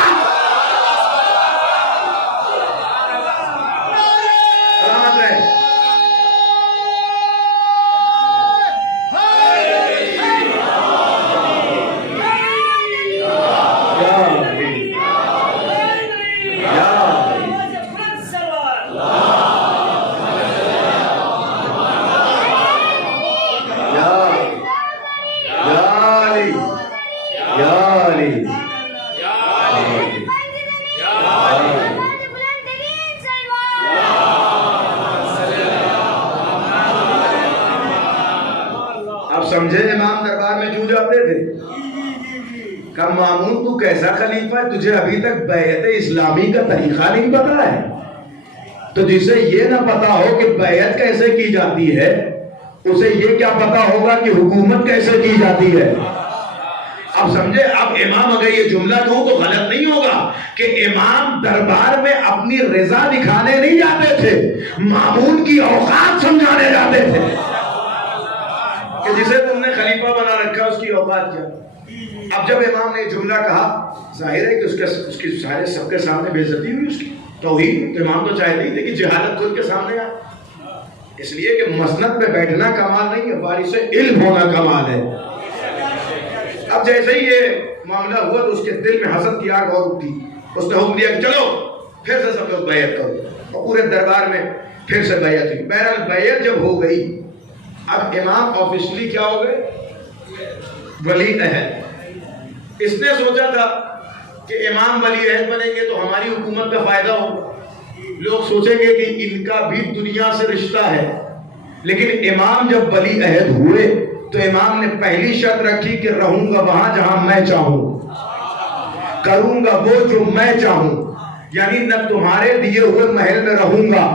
سمجھے؟ امام دربار میں کیوں جاتے تھے؟ کہ مامون تو کیسا خلیفہ ہے، تجھے ابھی تک بیعت اسلامی کا طریقہ نہیں پتا ہے؟ تو جسے یہ نہ پتا ہو کہ بیعت کیسے کی جاتی ہے، اسے یہ کیا پتا ہوگا کہ حکومت کیسے کی جاتی ہے؟ اب سمجھے؟ اب امام اگر یہ جملہ کہوں تو غلط نہیں ہوگا کہ امام دربار میں اپنی رضا دکھانے نہیں جاتے تھے، مامون کی اوقات سمجھانے جاتے تھے کہ جسے تم نے خلیفہ بنا رکھا اس کی اوقات کیا۔ اب جب امام نے جملہ کہا، ظاہر ہے کہ اس کی سارے سب کے سامنے بے عزتی ہوئی، اس کی توہین، تو امام تو چاہتے ہی تھے کہ جہالت خود کے سامنے آئے، اس لیے کہ مسند پہ بیٹھنا کمال نہیں ہے، وارث علم ہونا کمال ہے۔ اب جیسے ہی یہ معاملہ ہوا تو اس کے دل میں حسد کی آگ اور اٹھی، اس نے حکم دیا کہ چلو پھر سے سب لوگ بیعت کرو، اور پورے دربار میں پھر سے بیعت ہوئی۔ بہرحال بیعت جب ہو گئی، اب امام آفیشلی کیا ہو گئے؟ ولی عہد۔ اس نے سوچا تھا کہ امام ولی عہد بنیں گے تو ہماری حکومت کا فائدہ ہوگا، لوگ سوچیں گے کہ ان کا بھی دنیا سے رشتہ ہے، لیکن امام جب ولی عہد ہوئے تو امام نے پہلی شرط رکھی کہ رہوں گا وہاں جہاں میں چاہوں، کروں گا وہ جو میں چاہوں، یعنی نہ تمہارے دیے ہوئے محل میں رہوں گا،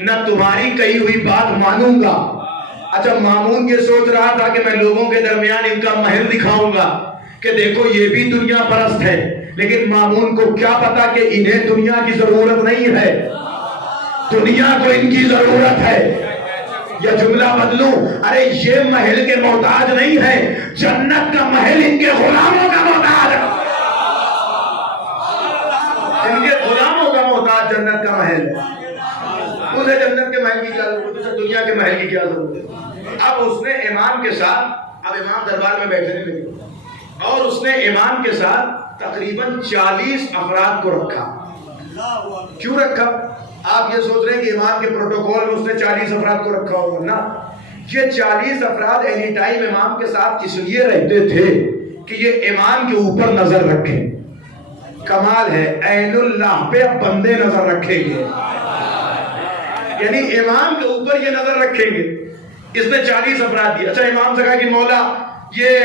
نہ تمہاری کہی ہوئی بات مانوں گا۔ اچھا مامون یہ سوچ رہا تھا کہ میں لوگوں کے درمیان ان کا محل دکھاؤں گا کہ دیکھو یہ بھی دنیا پرست ہے، لیکن مامون کو کیا پتا کہ انہیں دنیا کی ضرورت نہیں ہے، دنیا کو ان کی ضرورت ہے۔ یا جملہ بدلوں، ارے یہ محل کے محتاج نہیں ہے، جنت کا محل ان کے غلاموں کا محتاج ہے، ان کے غلاموں کا محتاج جنت کا محل ہے۔ اسے جنت کے محل کی کیا ضرورت ہے، دنیا کے محل کی کیا ضرورت ہے؟ اب اس نے امام کے ساتھ، اب امام دربار میں بیٹھنے لگے اور اس نے امام کے ساتھ تقریباً 40 افراد کو رکھا۔ کیوں رکھا؟ آپ یہ سوچ رہے ہیں کہ امام کے پروٹوکول میں اس نے 40 افراد کو رکھا ہوگا؟ نا، یہ 40 افراد اینی ٹائم امام کے ساتھ اس لیے رہتے تھے کہ یہ امام کے اوپر نظر رکھیں۔ کمال ہے، عین اللہ پہ بندے نظر رکھیں گے، یعنی امام کے اوپر یہ نظر رکھیں گے۔ اس نے 40 افراد دیا۔ اچھا امام سے کہا کہ مولا یہ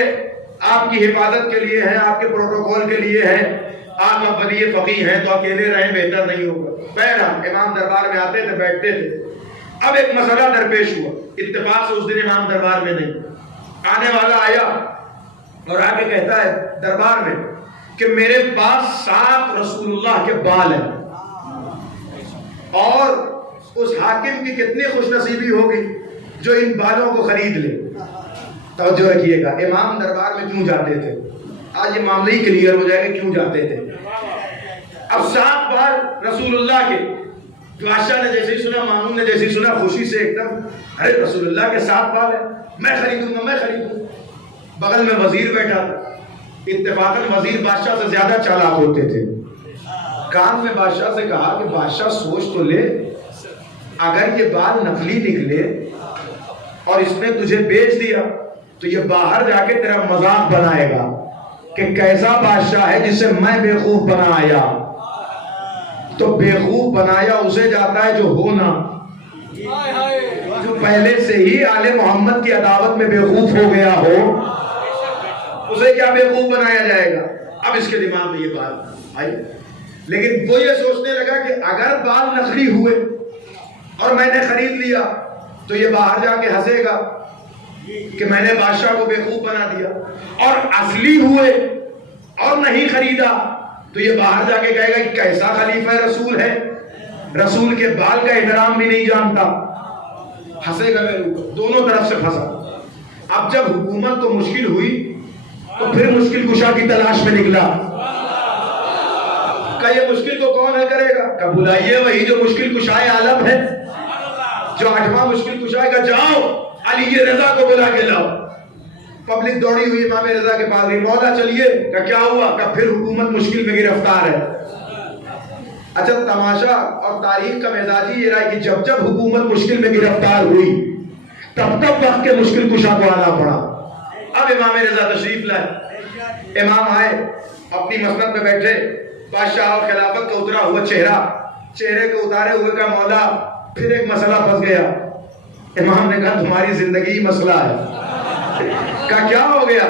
آپ کی حفاظت کے لیے ہے، آپ کے پروٹوکول کے لیے ہے، آپ ولی فقیہ ہیں تو اکیلے رہیں بہتر نہیں ہوگا۔ بہرحال امام دربار میں آتے تھے، بیٹھتے تھے۔ اب ایک مسئلہ درپیش ہوا، اتفاق سے اس دن امام دربار میں نہیں، آنے والا آیا اور آ کے کہتا ہے دربار میں کہ میرے پاس 7 رسول اللہ کے بال ہیں، اور اس حاکم کی کتنی خوش نصیبی ہوگی جو ان بالوں کو خرید لے۔ توجہ رکھیے گا، امام دربار میں کیوں جاتے تھے؟ آج یہ معاملہ ہی کلیئر ہو جائے گا کیوں جاتے تھے۔ اب 7 بال رسول اللہ کے، بادشاہ نے جیسے ہی سنا، مامون نے جیسے ہی سنا، خوشی سے ایک دم، ارے رسول اللہ کے 7 بال ہیں، میں خریدوں گا، میں خریدوں۔ بغل میں وزیر بیٹھا تھا، اتفاقاً وزیر بادشاہ سے زیادہ چالاک ہوتے تھے۔ کان میں بادشاہ سے کہا کہ بادشاہ سوچ تو لے، اگر یہ بال نقلی نکلے اور اس نے تجھے بیچ دیا تو یہ باہر جا کے تیرا مذاق بنائے گا کہ کیسا بادشاہ ہے جسے میں بیوقوف بنایا۔ تو بیوقوف بنایا اسے جاتا ہے جو ہونا، جو پہلے سے ہی آل محمد کی عداوت میں بیوقوف ہو گیا ہو، اسے کیا بیوقوف بنایا جائے گا؟ اب اس کے دماغ میں یہ بات آئی، لیکن وہ یہ سوچنے لگا کہ اگر بال نقلی ہوئے اور میں نے خرید لیا تو یہ باہر جا کے ہنسے گا کہ میں نے بادشاہ کو بیوقوف بنا دیا، اور اصلی ہوئے اور نہیں خریدا تو یہ باہر جا کے کہے گا کہ کیسا خلیفہ رسول ہے، رسول کے بال کا احترام بھی نہیں جانتا، ہنسے گا میرے اوپر، دونوں طرف سے پھنسا۔ اب جب حکومت تو مشکل ہوئی تو پھر مشکل کشا کی تلاش میں نکلا، کہ یہ مشکل کو کون حل کرے گا؟ کہ بلائیے وہی جو مشکل کشائے عالم ہے، جو 8واں مشکل کشائے گا، جاؤ علی رضا کو بلا کے لاؤ۔ پبلک دوڑی ہوئی امام رضا کے پاس، مولا چلیے، کہ کیا ہوا؟ کہ پھر حکومت مشکل میں گرفتار ہے۔ اچھا تماشا اور تاریخ کا مزاج ہی یہ رہا ہے کہ جب جب حکومت مشکل میں گرفتار ہوئی تب تب وقت کے مشکل کشا کو آنا پڑا۔ اب امام رضا تشریف لائے، امام آئے، اپنی مسند پہ بیٹھے، بادشاہ اور خلافت کا اترا ہوا چہرے کو اتارے ہوئے کا مولا پھر ایک مسئلہ پھنس گیا۔ امام نے کہا تمہاری زندگی مسئلہ ہے۔ کہا کیا ہو گیا؟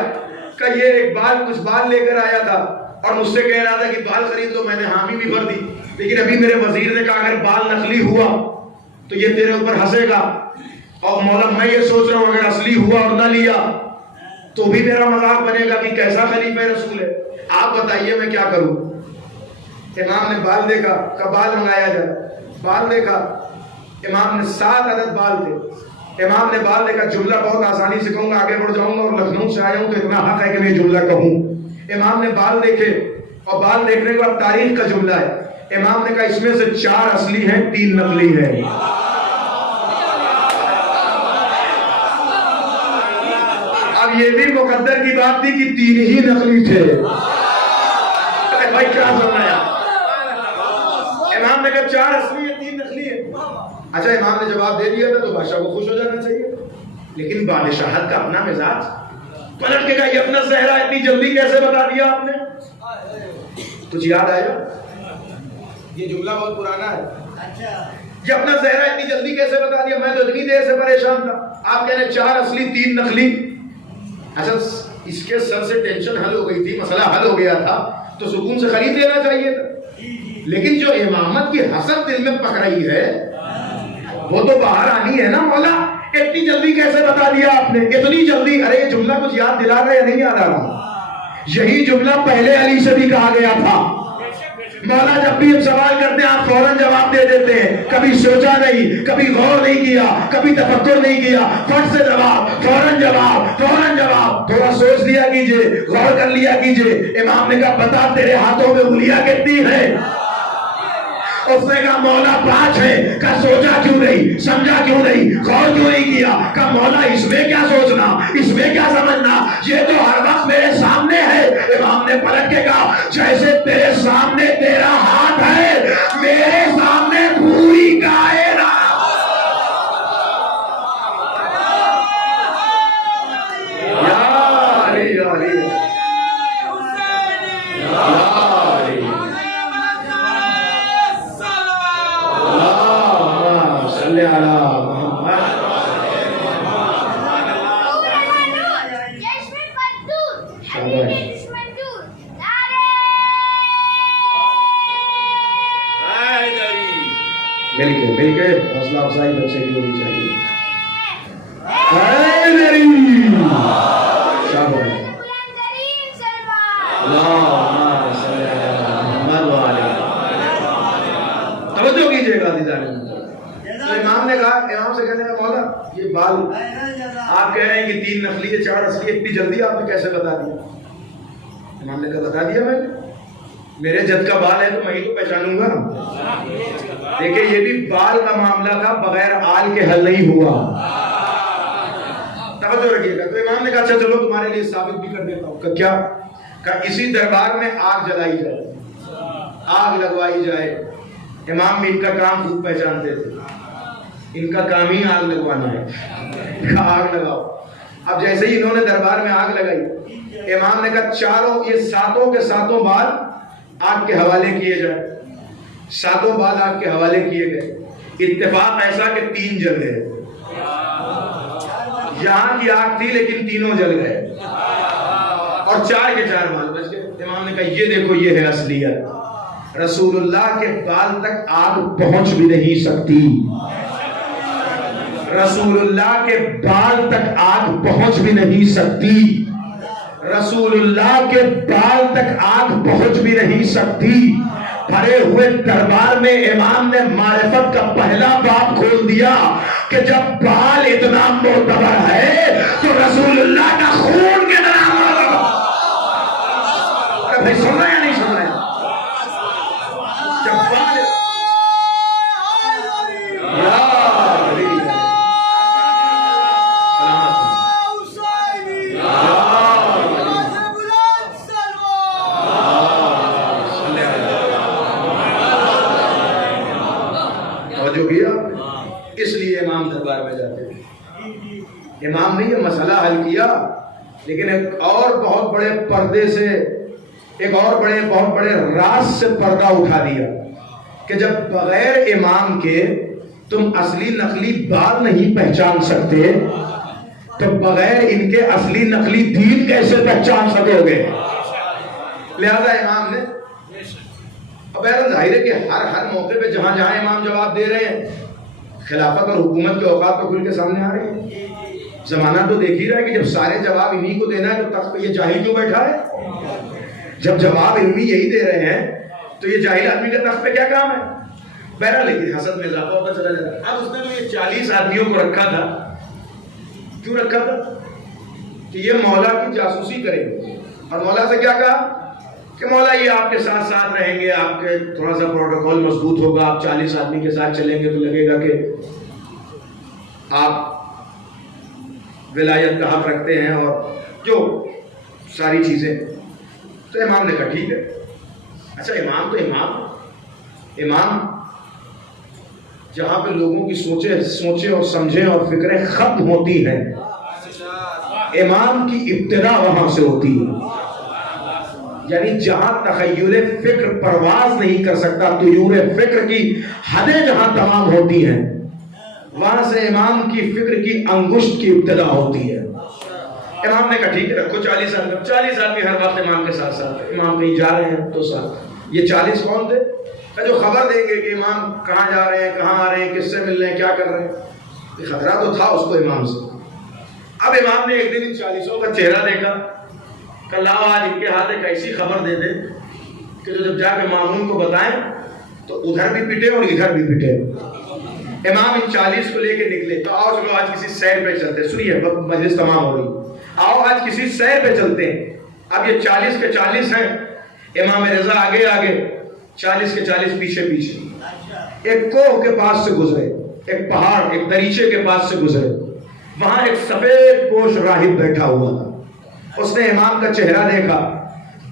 کہ یہ ایک کچھ بال لے کر آیا تھا اور مجھ سے کہہ رہا تھا کہ بال خرید لو، میں نے حامی بھی بھر دی، لیکن ابھی میرے وزیر نے کہا اگر بال نقلی ہوا تو یہ تیرے اوپر ہنسے گا، اور مولا میں یہ سوچ رہا ہوں اگر اصلی ہوا اور نہ لیا تو بھی میرا مذاق بنے گا کہ کیسا خلیفہ رسول ہے، آپ بتائیے میں کیا کروں؟ امام نے بال دیکھا، کہ بال منگایا جائے، بال دیکھا، امام نے 7 عدد بال تھے، امام نے بال دیکھا، جملہ بہت آسانی سے کہوں گا، آگے بڑھ جاؤں گا اور لکھنؤ سے آیا ہوں تو اتنا حق ہے کہ میں جملہ کہوں۔ امام نے بال دیکھے اور بال دیکھنے کے بعد تاریخ کا جملہ ہے، امام نے کہا اس میں سے 4 اصلی ہیں، 3 نقلی ہیں۔ اب یہ بھی مقدر کی بات تھی کہ 3 ہی نقلی تھے۔ بھائی کیا سننا ہے؟ امام نے کہا 4 اصلی ہیں، 3 نقلی ہیں۔ اچھا امام نے جواب دے دیا تھا تو بادشاہ کو خوش ہو جانا چاہیے، لیکن بادشاہت کا اپنا مزاج، پلٹ کے کہا یہ اپنا زہرا اتنی جلدی کیسے بتا دیا آپ نے؟ کچھ یاد آیا؟ یہ جملہ بہت پرانا ہے، یہ اپنا زہرا اتنی جلدی کیسے بتا دیا؟ میں تو اتنی دیر سے پریشان تھا، آپ کہہ رہے 4 اصلی 3 نقلی۔ اچھا اس کے سر سے ٹینشن حل ہو گئی تھی، مسئلہ حل ہو گیا تھا تو سکون سے خرید لینا چاہیے تھا، لیکن جو امامت کی حسد دل میں پک رہی ہے وہ تو باہر آنی ہے نا۔ مولا اتنی جلدی کیسے بتا دیا آپ نے؟ اتنی جلدی؟ ارے یہ جملہ کچھ یاد دلا رہا ہے یا نہیں یاد آ رہا؟ یہی جملہ پہلے علی سے بھی کہا گیا تھا۔ مولا جب بھی ہم سوال کرتے ہیں آپ فوراً جواب دے دیتے ہیں، کبھی سوچا نہیں، کبھی غور نہیں کیا، کبھی تفکر نہیں کیا، فٹ سے جواب، فوراً جواب، فوراً جواب۔ تھوڑا سوچ لیا کیجئے، غور کر لیا کیجئے۔ امام نے کہا بتا تیرے ہاتھوں میں انگلیاں کتنی ہیں؟ اس نے کہا مولا 5 ہے۔ کہا سوچا کیوں نہیں، سمجھا کیوں نہیں، غور کیوں نہیں کیا؟ کہا مولا اس میں کیا سوچنا، اس میں کیا سمجھنا، یہ تو ہر وقت میرے سامنے ہے۔ امام نے پلٹ کے کہا جیسے تیرے سامنے تیرا ہاتھ ہے، میرے سامنے پوری کائنات۔ مل کے حوصلہ افزائی بچے کی ہونی چاہیے۔ توجہ کیجیے گا، تو امام نے کہا، امام سے کہنے کا مولا یہ بال آپ کہہ رہے ہیں کہ 3 نقلی ہے 4 اصلی، اتنی جلدی آپ نے کیسے بتا دیا؟ امام نے کہا بتا دیا میں نے، میرے جد کا بال ہے تو میں ہی تو پہچانوں گا۔ دیکھیں یہ بھی بال کا معاملہ تھا، بغیر آل کے حل نہیں ہوا، توجہ رکھیے گا۔ تو امام نے کہا اچھا چلو تمہارے لیے ثابت بھی کر دیتا ہوں۔ کہ کیا؟ کہ اسی دربار میں آگ جلائی جائے، آگ لگوائی جائے۔ امام بھی ان کا کام خوب پہچانتے تھے، ان کا کام ہی آگ لگوانا ہے، آگ لگاؤ۔ اب جیسے ہی انہوں نے دربار میں آگ لگائی، امام نے کہا چاروں یہ 7 کے 7 بال آگ کے حوالے کیے جائے۔ 7 بال آگ کے حوالے کیے گئے۔ اتفاق ایسا کہ 3 جل گئے، یہاں کی آگ تھی لیکن تینوں جل گئے، اور 4 کے 4 بال بچ گئے۔ امام نے کہا یہ دیکھو یہ ہے اصلیت، رسول اللہ کے بال تک آگ پہنچ بھی نہیں سکتی۔ رسول اللہ کے بال تک آگ پہنچ بھی نہیں سکتی، رسول اللہ کے بال تک آگ پہنچ بھی نہیں سکتی۔ بھرے ہوئے دربار میں امام نے معرفت کا پہلا باب کھول دیا کہ جب بال اتنا معتبر ہے تو رسول اللہ کا خون کے نام لگا۔ بھائی سن رہے ہیں یا نہیں سن رہے ہیں؟ جب بال جو کیا، اس لیے امام دربار میں جاتے ہیں۔ امام نے یہ مسئلہ حل کیا، لیکن ایک اور بہت بڑے پردے سے، ایک اور بہت بڑے راز سے پردہ اٹھا دیا کہ جب بغیر امام کے تم اصلی نقلی بات نہیں پہچان سکتے تو بغیر ان کے اصلی نقلی دین کیسے پہچان سکو گے؟ لہذا امام نے، اب ظاہر ہے کہ ہر موقع پہ جہاں جہاں امام جواب دے رہے ہیں، خلافت اور حکومت کے اوقات تو کھل کے سامنے آ رہے ہیں۔ زمانہ تو دیکھ ہی رہا ہے کہ جب سارے جواب انہی کو دینا ہے تو تخت پہ یہ جاہل کیوں بیٹھا ہے؟ جب جواب انہی یہی دے رہے ہیں تو یہ جاہل آدمی کا تخت پہ کیا کام ہے؟ بہرحال لیکن حسد میں اضافہ ہوتا چلا جاتا ہے۔ اب اس نے تو یہ 40 آدمیوں کو رکھا تھا، کیوں رکھا تھا؟ کہ یہ مولا کی جاسوسی کریں گے، اور مولا سے کیا کہا کہ مولا یہ آپ کے ساتھ ساتھ رہیں گے، آپ کے تھوڑا سا پروٹوکول مضبوط ہوگا، آپ 40 آدمی کے ساتھ چلیں گے تو لگے گا کہ آپ ولایت کا حق رکھتے ہیں اور جو ساری چیزیں۔ تو امام نے کہا ٹھیک ہے۔ اچھا امام تو امام جہاں پہ لوگوں کی سوچیں اور سمجھیں اور فکریں ختم ہوتی ہیں، امام کی ابتدا وہاں سے ہوتی ہے۔ یعنی جہاں تخیل فکر پرواز نہیں کر سکتا، طیور فکر کی حدیں جہاں تمام ہوتی ہیں، وہاں سے امام کی فکر کی انگشت کی ابتدا ہوتی ہے۔ امام نے کہا ٹھیک ہے رکھو 40 آدمی ہر وقت امام کے ساتھ ساتھ، امام کہیں جا رہے ہیں تو ساتھ۔ یہ 40 کون تھے؟ کہ جو خبر دیں گے کہ امام کہاں جا رہے ہیں، کہاں آ رہے ہیں، کس سے مل رہے ہیں، کیا کر رہے ہیں۔ یہ خطرہ تو تھا اس کو امام سے۔ اب امام نے ایک دن ان 40 کا چہرہ دیکھا کہ اللہ آج ان کے ہاتھ ایک ایسی خبر دے دے کہ جو جب جا کے مامون کو بتائیں تو ادھر بھی پٹے اور ادھر بھی پٹے۔ امام ان 40 کو لے کے نکلے، تو آؤ چلو آج کسی سیر پہ چلتے، سنیے مجلس تمام ہو رہی، آؤ آج کسی سیر پہ چلتے ہیں۔ اب یہ 40 کے 40 ہیں، امام رضا آگے آگے، 40 کے 40 پیچھے پیچھے۔ ایک کوہ کے پاس سے گزرے، ایک پہاڑ، ایک دریچے کے پاس سے گزرے، وہاں ایک سفید پوش راہب بیٹھا ہوا تھا۔ اس نے امام کا چہرہ دیکھا،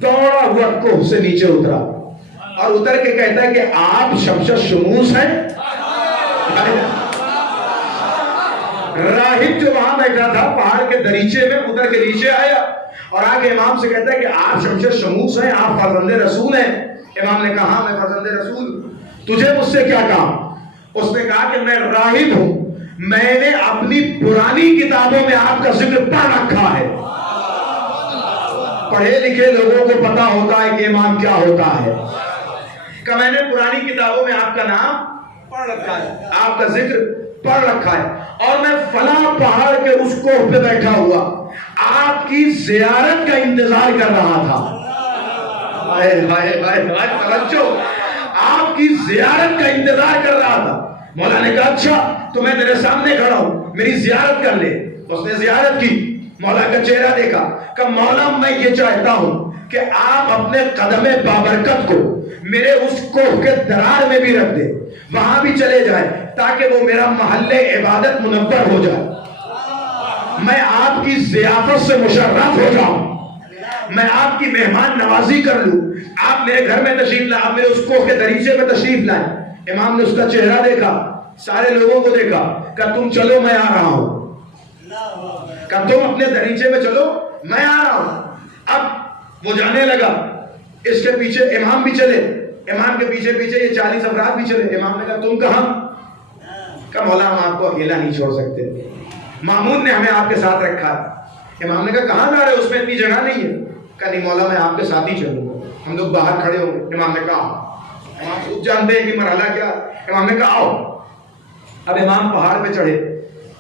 دوڑا ہوا کوہ سے نیچے اترا اور اتر کے کہتا ہے کہ آپ شمس شموس ہیں۔ راہب جو وہاں بیٹھا تھا پہاڑ کے دریچے میں اتر کے نیچے آیا اور آگے امام سے کہتا ہے کہ آپ شمس شموس ہیں، آپ فرزند رسول ہیں۔ امام نے کہا ہاں میں فرزند رسول ہوں، تجھے مجھ سے کیا کام؟ اس نے کہا کہ میں راہب ہوں، میں نے اپنی پرانی کتابوں میں آپ کا ذکر پڑھ رکھا ہے۔ پڑھے لکھے لوگوں کو پتا ہوتا ہے کہ امام کیا ہوتا ہے، کہ میں نے پرانی کتابوں میں آپ کا نام پڑھ رکھا ہے، آپ کا ذکر پڑھ رکھا ہے، اور میں فلاں پہاڑ کے اس کوہ پہ بیٹھا ہوا آپ کی زیارت کا انتظار کر رہا تھا۔ توجہ، آپ کی زیارت کا انتظار کر رہا تھا۔ مولا نے کہا اچھا تو میں تیرے سامنے کھڑا ہوں، میری زیارت کر لے۔ اس نے زیارت کی، مولا کا چہرہ دیکھا کہ مولا میں یہ چاہتا ہوں کہ آپ اپنے قدم بابرکت کو میرے اس کوہ کے درار میں بھی رکھ دے، وہاں بھی چلے جائیں تاکہ وہ میرا محل عبادت منور ہو جائے، میں آپ کی ضیافت سے مشرف ہو جاؤں، میں آپ کی مہمان نوازی کر لوں، آپ میرے گھر میں تشریف لائیں، آپ میرے اس کوہ کے دریچے میں تشریف لائیں۔ امام نے اس کا چہرہ دیکھا، سارے لوگوں کو دیکھا کہ تم چلو میں آ رہا ہوں، کہ تم اپنے دریچے میں چلو میں آ رہا ہوں۔ اب وہ جانے لگا، اس کے پیچھے امام بھی چلے، امام کے پیچھے پیچھے یہ 40 افراد بھی چلے۔ امام نے کہا تم کہاں؟ کہ مولا ہم آپ کو اکیلا نہیں چھوڑ سکتے، مامون نے ہمیں آپ کے ساتھ رکھا۔ امام نے کہا کہاں جا رہے ہو، اس میں اتنی جگہ نہیں ہے۔ کہ نہیں مولا میں آپ کے ساتھ ہی چلوں گا، ہم لوگ باہر کھڑے ہوں گے۔ امام نے کہا امام خود جانتے ہیں کہ مرحلہ کیا۔ امام نے کہا آؤ۔ اب امام پہاڑ پہ چڑھے،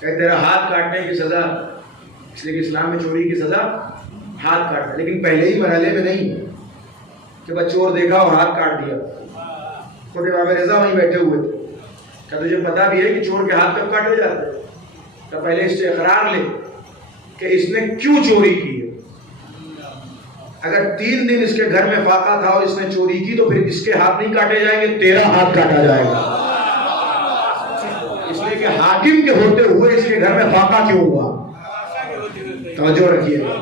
کہ تیرا ہاتھ کاٹنے کی سزا، اس لیے کہ اسلام میں چوری کی سزا ہاتھ کاٹنا، لیکن پہلے ہی مرحلے میں نہیں کہ بس چور دیکھا اور ہاتھ کاٹ دیا. خود امام رضا وہیں بیٹھے ہوئے تھے کہ تجھے پتا بھی ہے کہ چور کے ہاتھ کب کاٹے جاتے ہیں؟ تو پہلے اس سے اقرار لے کہ اس نے کیوں چوری کی ہے. اگر 3 دن اس کے گھر میں فاقہ تھا اور اس نے چوری کی تو پھر اس کے ہاتھ نہیں کاٹے جائیں گے، تیرا ہاتھ کاٹا جائے گا. اس لیے کہ حاکم کے ہوتے ہوئے اس کے گھر میں فاقہ کیوں ہوا؟ توجہ رکھیے گا.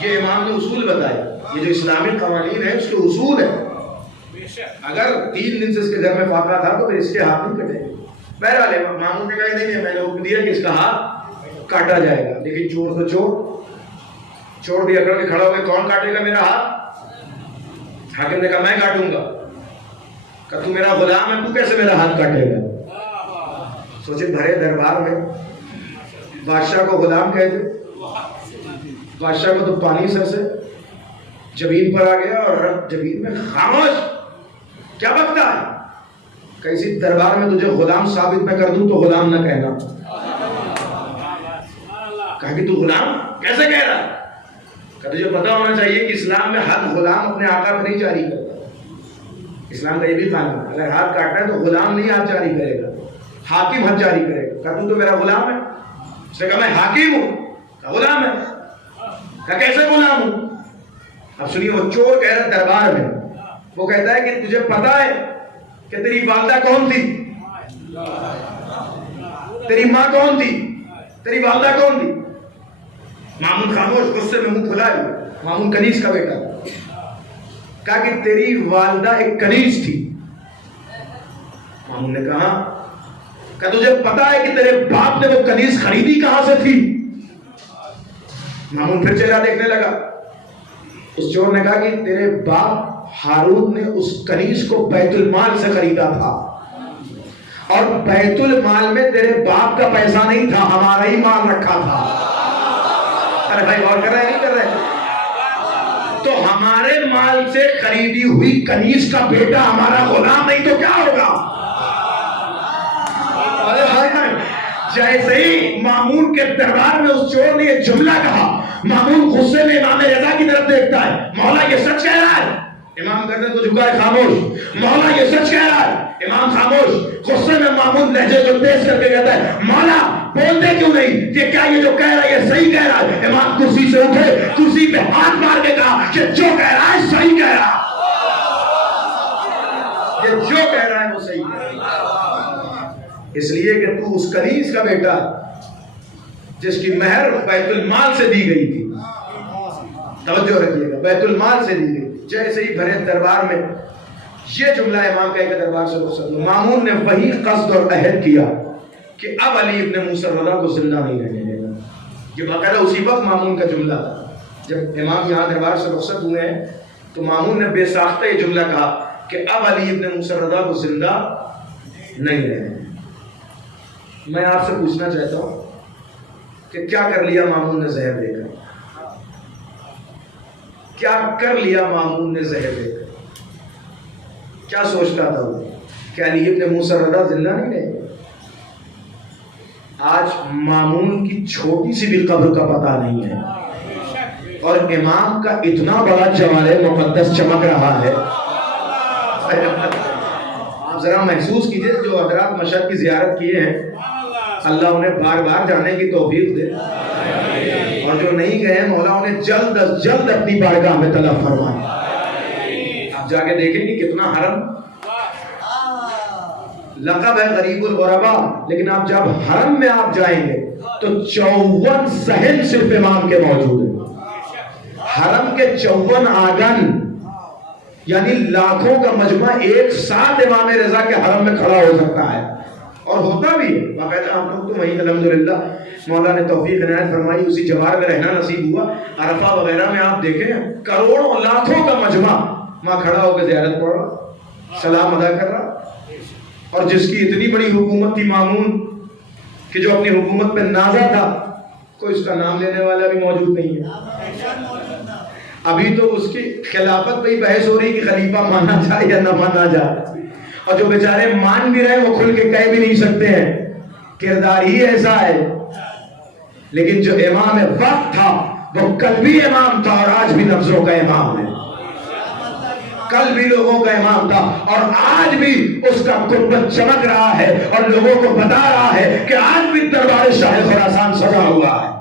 یہ امام نے اصول بتائے، یہ جو اسلامی قوانین ہیں اس کے اصول ہیں. اگر 3 دن سے اس کے گھر میں فاقہ تھا تو پھر اس کے ہاتھ نہیں کٹے. بہرحال مامون نے کہا نہیں ہے، میں نے حکم دیا کہ اس کا ہاتھ کاٹا جائے گا. لیکن چور تو چور بھی اکڑ کے کھڑا ہو گیا، کون کاٹے گا میرا ہاتھ؟ حاکم نے کہا میں کاٹوں گا. کہ تو میرا غلام ہے، تو کیسے میرا ہاتھ کاٹے گا؟ سوچے بھرے دربار میں بادشاہ کو غلام کہتے، بادشاہ کو تو پانی سر سے جبین پر آ گیا اور جبین میں خاموش، کیا بکتا ہے؟ کیسی دربار میں تجھے غلام ثابت میں کر دوں تو غلام نہ کہنا. کہا کہ تو غلام کیسے کہہ رہا؟ کہ تجھے پتا ہونا چاہیے کہ اسلام میں حق غلام اپنے آقا پہ نہیں جاری کرتا. اسلام کا یہ بھی قانون ہے، اگر ہاتھ کاٹنا ہے تو غلام نہیں ہاتھ جاری کرے گا، حاکم حد جاری کرے گا. کہ تو میرا غلام ہے؟ اس نے کہا میں حاکم ہوں. کہ غلام ہے؟ کہ کیسے غلام ہوں؟ اب سنیے، وہ چور کہہ رہا دربار میں، وہ کہتا ہے کہ تجھے پتا ہے کہ تیری والدہ کون تھی؟ تیری ماں کون تھی؟ تیری والدہ کون تھی؟ مامون خاموش، غصے میں منہ کھلا ہے. مامون کنیز کا بیٹا. کہا کہ تیری والدہ ایک کنیز تھی. مامون نے کہا کہ تجھے پتا ہے کہ تیرے باپ نے وہ کنیز خریدی کہاں سے تھی؟ مامون پھر چلا دیکھنے لگا. اس چور نے کہا کہ تیرے باپ ہارون نے اس کنیز کو بیت المال سے خریدا تھا، اور بیت المال میں تیرے باپ کا پیسہ نہیں تھا، ہمارا ہی مال رکھا تھا. ارے بھائی غور کر رہے ہیں نہیں کر رہے؟ تو ہمارے مال سے خریدی ہوئی کنیز کا بیٹا ہمارا غلام نہیں تو کیا ہوگا؟ جیسے ہی مامون کے دربار میں اس چور نے یہ جملہ کہا، مامون غصے میں امام رضا کی طرف دیکھتا ہے. مولا یہ سچ کہہ رہا ہے؟ امام گردن کو جھکا ہے، خاموش. مولا یہ سچ کہہ رہا ہے؟ امام خاموش. غصے میں مامون لہجے کو تیز کر کے کہتا ہے مولا بولتے کیوں نہیں؟ یہ کیا یہ جو کہہ رہا ہے یہ صحیح کہہ رہا ہے؟ امام کرسی سے اٹھے، کرسی پہ ہاتھ مار کے کہا کہ جو کہہ رہا ہے صحیح کہہ رہا ہے. یہ جو کہہ رہا ہے وہ صحیح کہہ رہا ہے. اس لیے کہ تو اس کنیز کا بیٹا جس کی مہر بیت المال سے دی گئی تھی. توجہ رکھیے گا، بیت المال سے دی گئی. جیسے ہی بھرے دربار میں یہ جملہ امام کا ایک دربار سے رخصت ہوا، مامون نے وہی قصد اور عہد کیا کہ اب علی ابن موسیٰ رضا کو زندہ نہیں رہنے دے گا. یہ باقاعدہ اسی وقت مامون کا جملہ تھا. جب امام یہاں دربار سے رخصت ہوئے ہیں تو مامون نے بے ساختہ یہ جملہ کہا کہ اب علی ابن موسیٰ رضا کو زندہ نہیں رہنے. میں آپ سے پوچھنا چاہتا ہوں کہ کیا کر لیا مامون نے زہر دے کر؟ کیا کر لیا مامون نے زہر دے کر؟ کیا سوچتا تھا وہ کہ علی ابن موسیٰ رضا زندہ نہیں رہے؟ آج مامون کی چھوٹی سی بھی قبر کا پتہ نہیں ہے، اور امام کا اتنا بڑا جوار مقدس چمک رہا ہے. آپ ذرا محسوس کیجئے، جو حضرات مشہد کی زیارت کیے ہیں اللہ انہیں بار بار جانے کی توفیق دے، اور جو نہیں گئے مولا انہیں جلد از جلد اپنی بارگاہ میں طلب فرمائے. آپ جا کے دیکھیں کہ کتنا حرم، لقب ہے غریب الغرباء، لیکن آپ جب حرم میں آپ جائیں گے تو 54 صحن صرف امام کے موجود ہیں. حرم کے 54 آنگن، یعنی لاکھوں کا مجمع ایک ساتھ امام رضا کے حرم میں کھڑا ہو سکتا ہے، اور ہوتا بھی ہے. باقاعدہ ہم لوگ تو وہیں الحمدللہ مولا نے توفیق عنایت فرمائی، اسی جوار میں رہنا نصیب ہوا. عرفہ وغیرہ میں آپ دیکھیں کروڑوں لاکھوں کا مجمع وہاں کھڑا ہو کے زیارت پڑھ رہا، سلام ادا کر رہا. اور جس کی اتنی بڑی حکومت تھی مامون کہ جو اپنی حکومت پہ نازا تھا، کوئی اس کا نام لینے والا بھی موجود نہیں ہے. ابھی تو اس کی خلافت پہ ہی بحث ہو رہی کہ خلیفہ مانا جائے یا نہ مانا جائے، اور جو بیچارے مان بھی رہے وہ کھل کے کہہ بھی نہیں سکتے ہیں. کردار ہی ایسا ہے لیکن جو امام وقت تھا وہ کل بھی امام تھا اور آج بھی لفظوں کا امام ہے. کل بھی لوگوں کا امام تھا اور آج بھی اس کا قربت چمک رہا ہے اور لوگوں کو بتا رہا ہے کہ آج بھی دربار شاہ خراسان سجا ہوا ہے.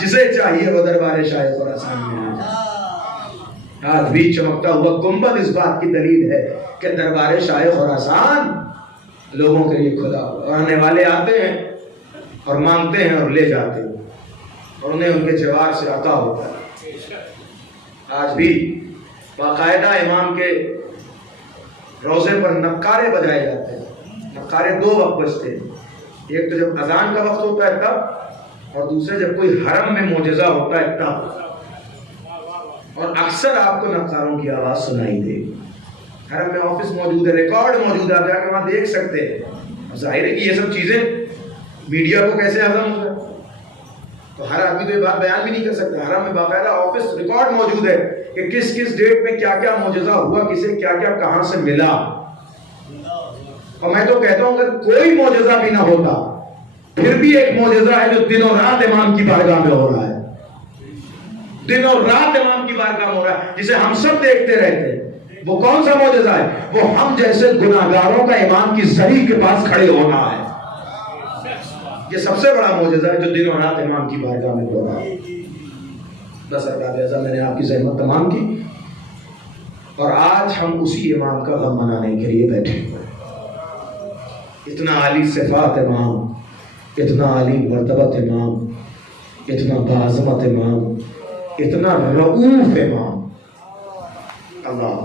جسے چاہیے وہ دربار شاہ خراسان میں آ جائے. آج بھی چمکتا ہوا گنبد اس بات کی دلیل ہے کہ دربار شاہ خراسان لوگوں کے لیے کھلا ہوا اور آنے والے آتے ہیں اور مانگتے ہیں اور لے جاتے ہیں اور انہیں ان کے جوار سے عطا ہوتا ہے. آج بھی باقاعدہ امام کے روزے پر نقارے بجائے جاتے ہیں. نقارے دو وقت بجتے ہیں, ایک تو جب اذان کا وقت ہوتا ہے تب, اور دوسرے جب کوئی حرم میں معجزہ ہوتا ہے تب. اور اکثر آپ کو نقاروں کی آواز سنائی دے گی. حرم میں آفس موجود ہے, ریکارڈ موجود ہے, آپ جا کے وہاں دیکھ سکتے ہیں. ظاہر ہے کہ یہ سب چیزیں میڈیا کو کیسے ہضم ہو جائے, تو ہر آدمی تو یہ بات بیان بھی نہیں کر سکتا. حرم میں باقاعدہ آفس ریکارڈ موجود ہے کہ کس کس ڈیٹ میں کیا کیا معجزہ ہوا, کسے کیا کیا کہاں سے ملا. اور میں تو کہتا ہوں اگر کوئی معجزہ بھی نہ ہوتا پھر بھی ایک معجزہ ہے جو دن اور رات امام کی بارگاہ میں ہو رہا ہے. دن اور رات امام کی بارگاہ میں ہو رہا ہے, جسے ہم سب دیکھتے رہتے ہیں. وہ کون سا معجزہ ہے؟ وہ ہم جیسے گناہگاروں کا امام کی زری کے پاس کھڑے ہونا ہے. یہ سب سے بڑا معجزہ ہے جو دن اور رات امام کی بارگاہ میں ہو رہا ہے. بس ارباب، میں نے آپ کی زحمت تمام کی اور آج ہم اسی امام کا غم منانے کے لیے بیٹھے ہوئے. اتنا عالی صفات امام, اتنا عالی مرتبت امام, اتنا بعظمت امام, اتنا رؤوف امام. اللہ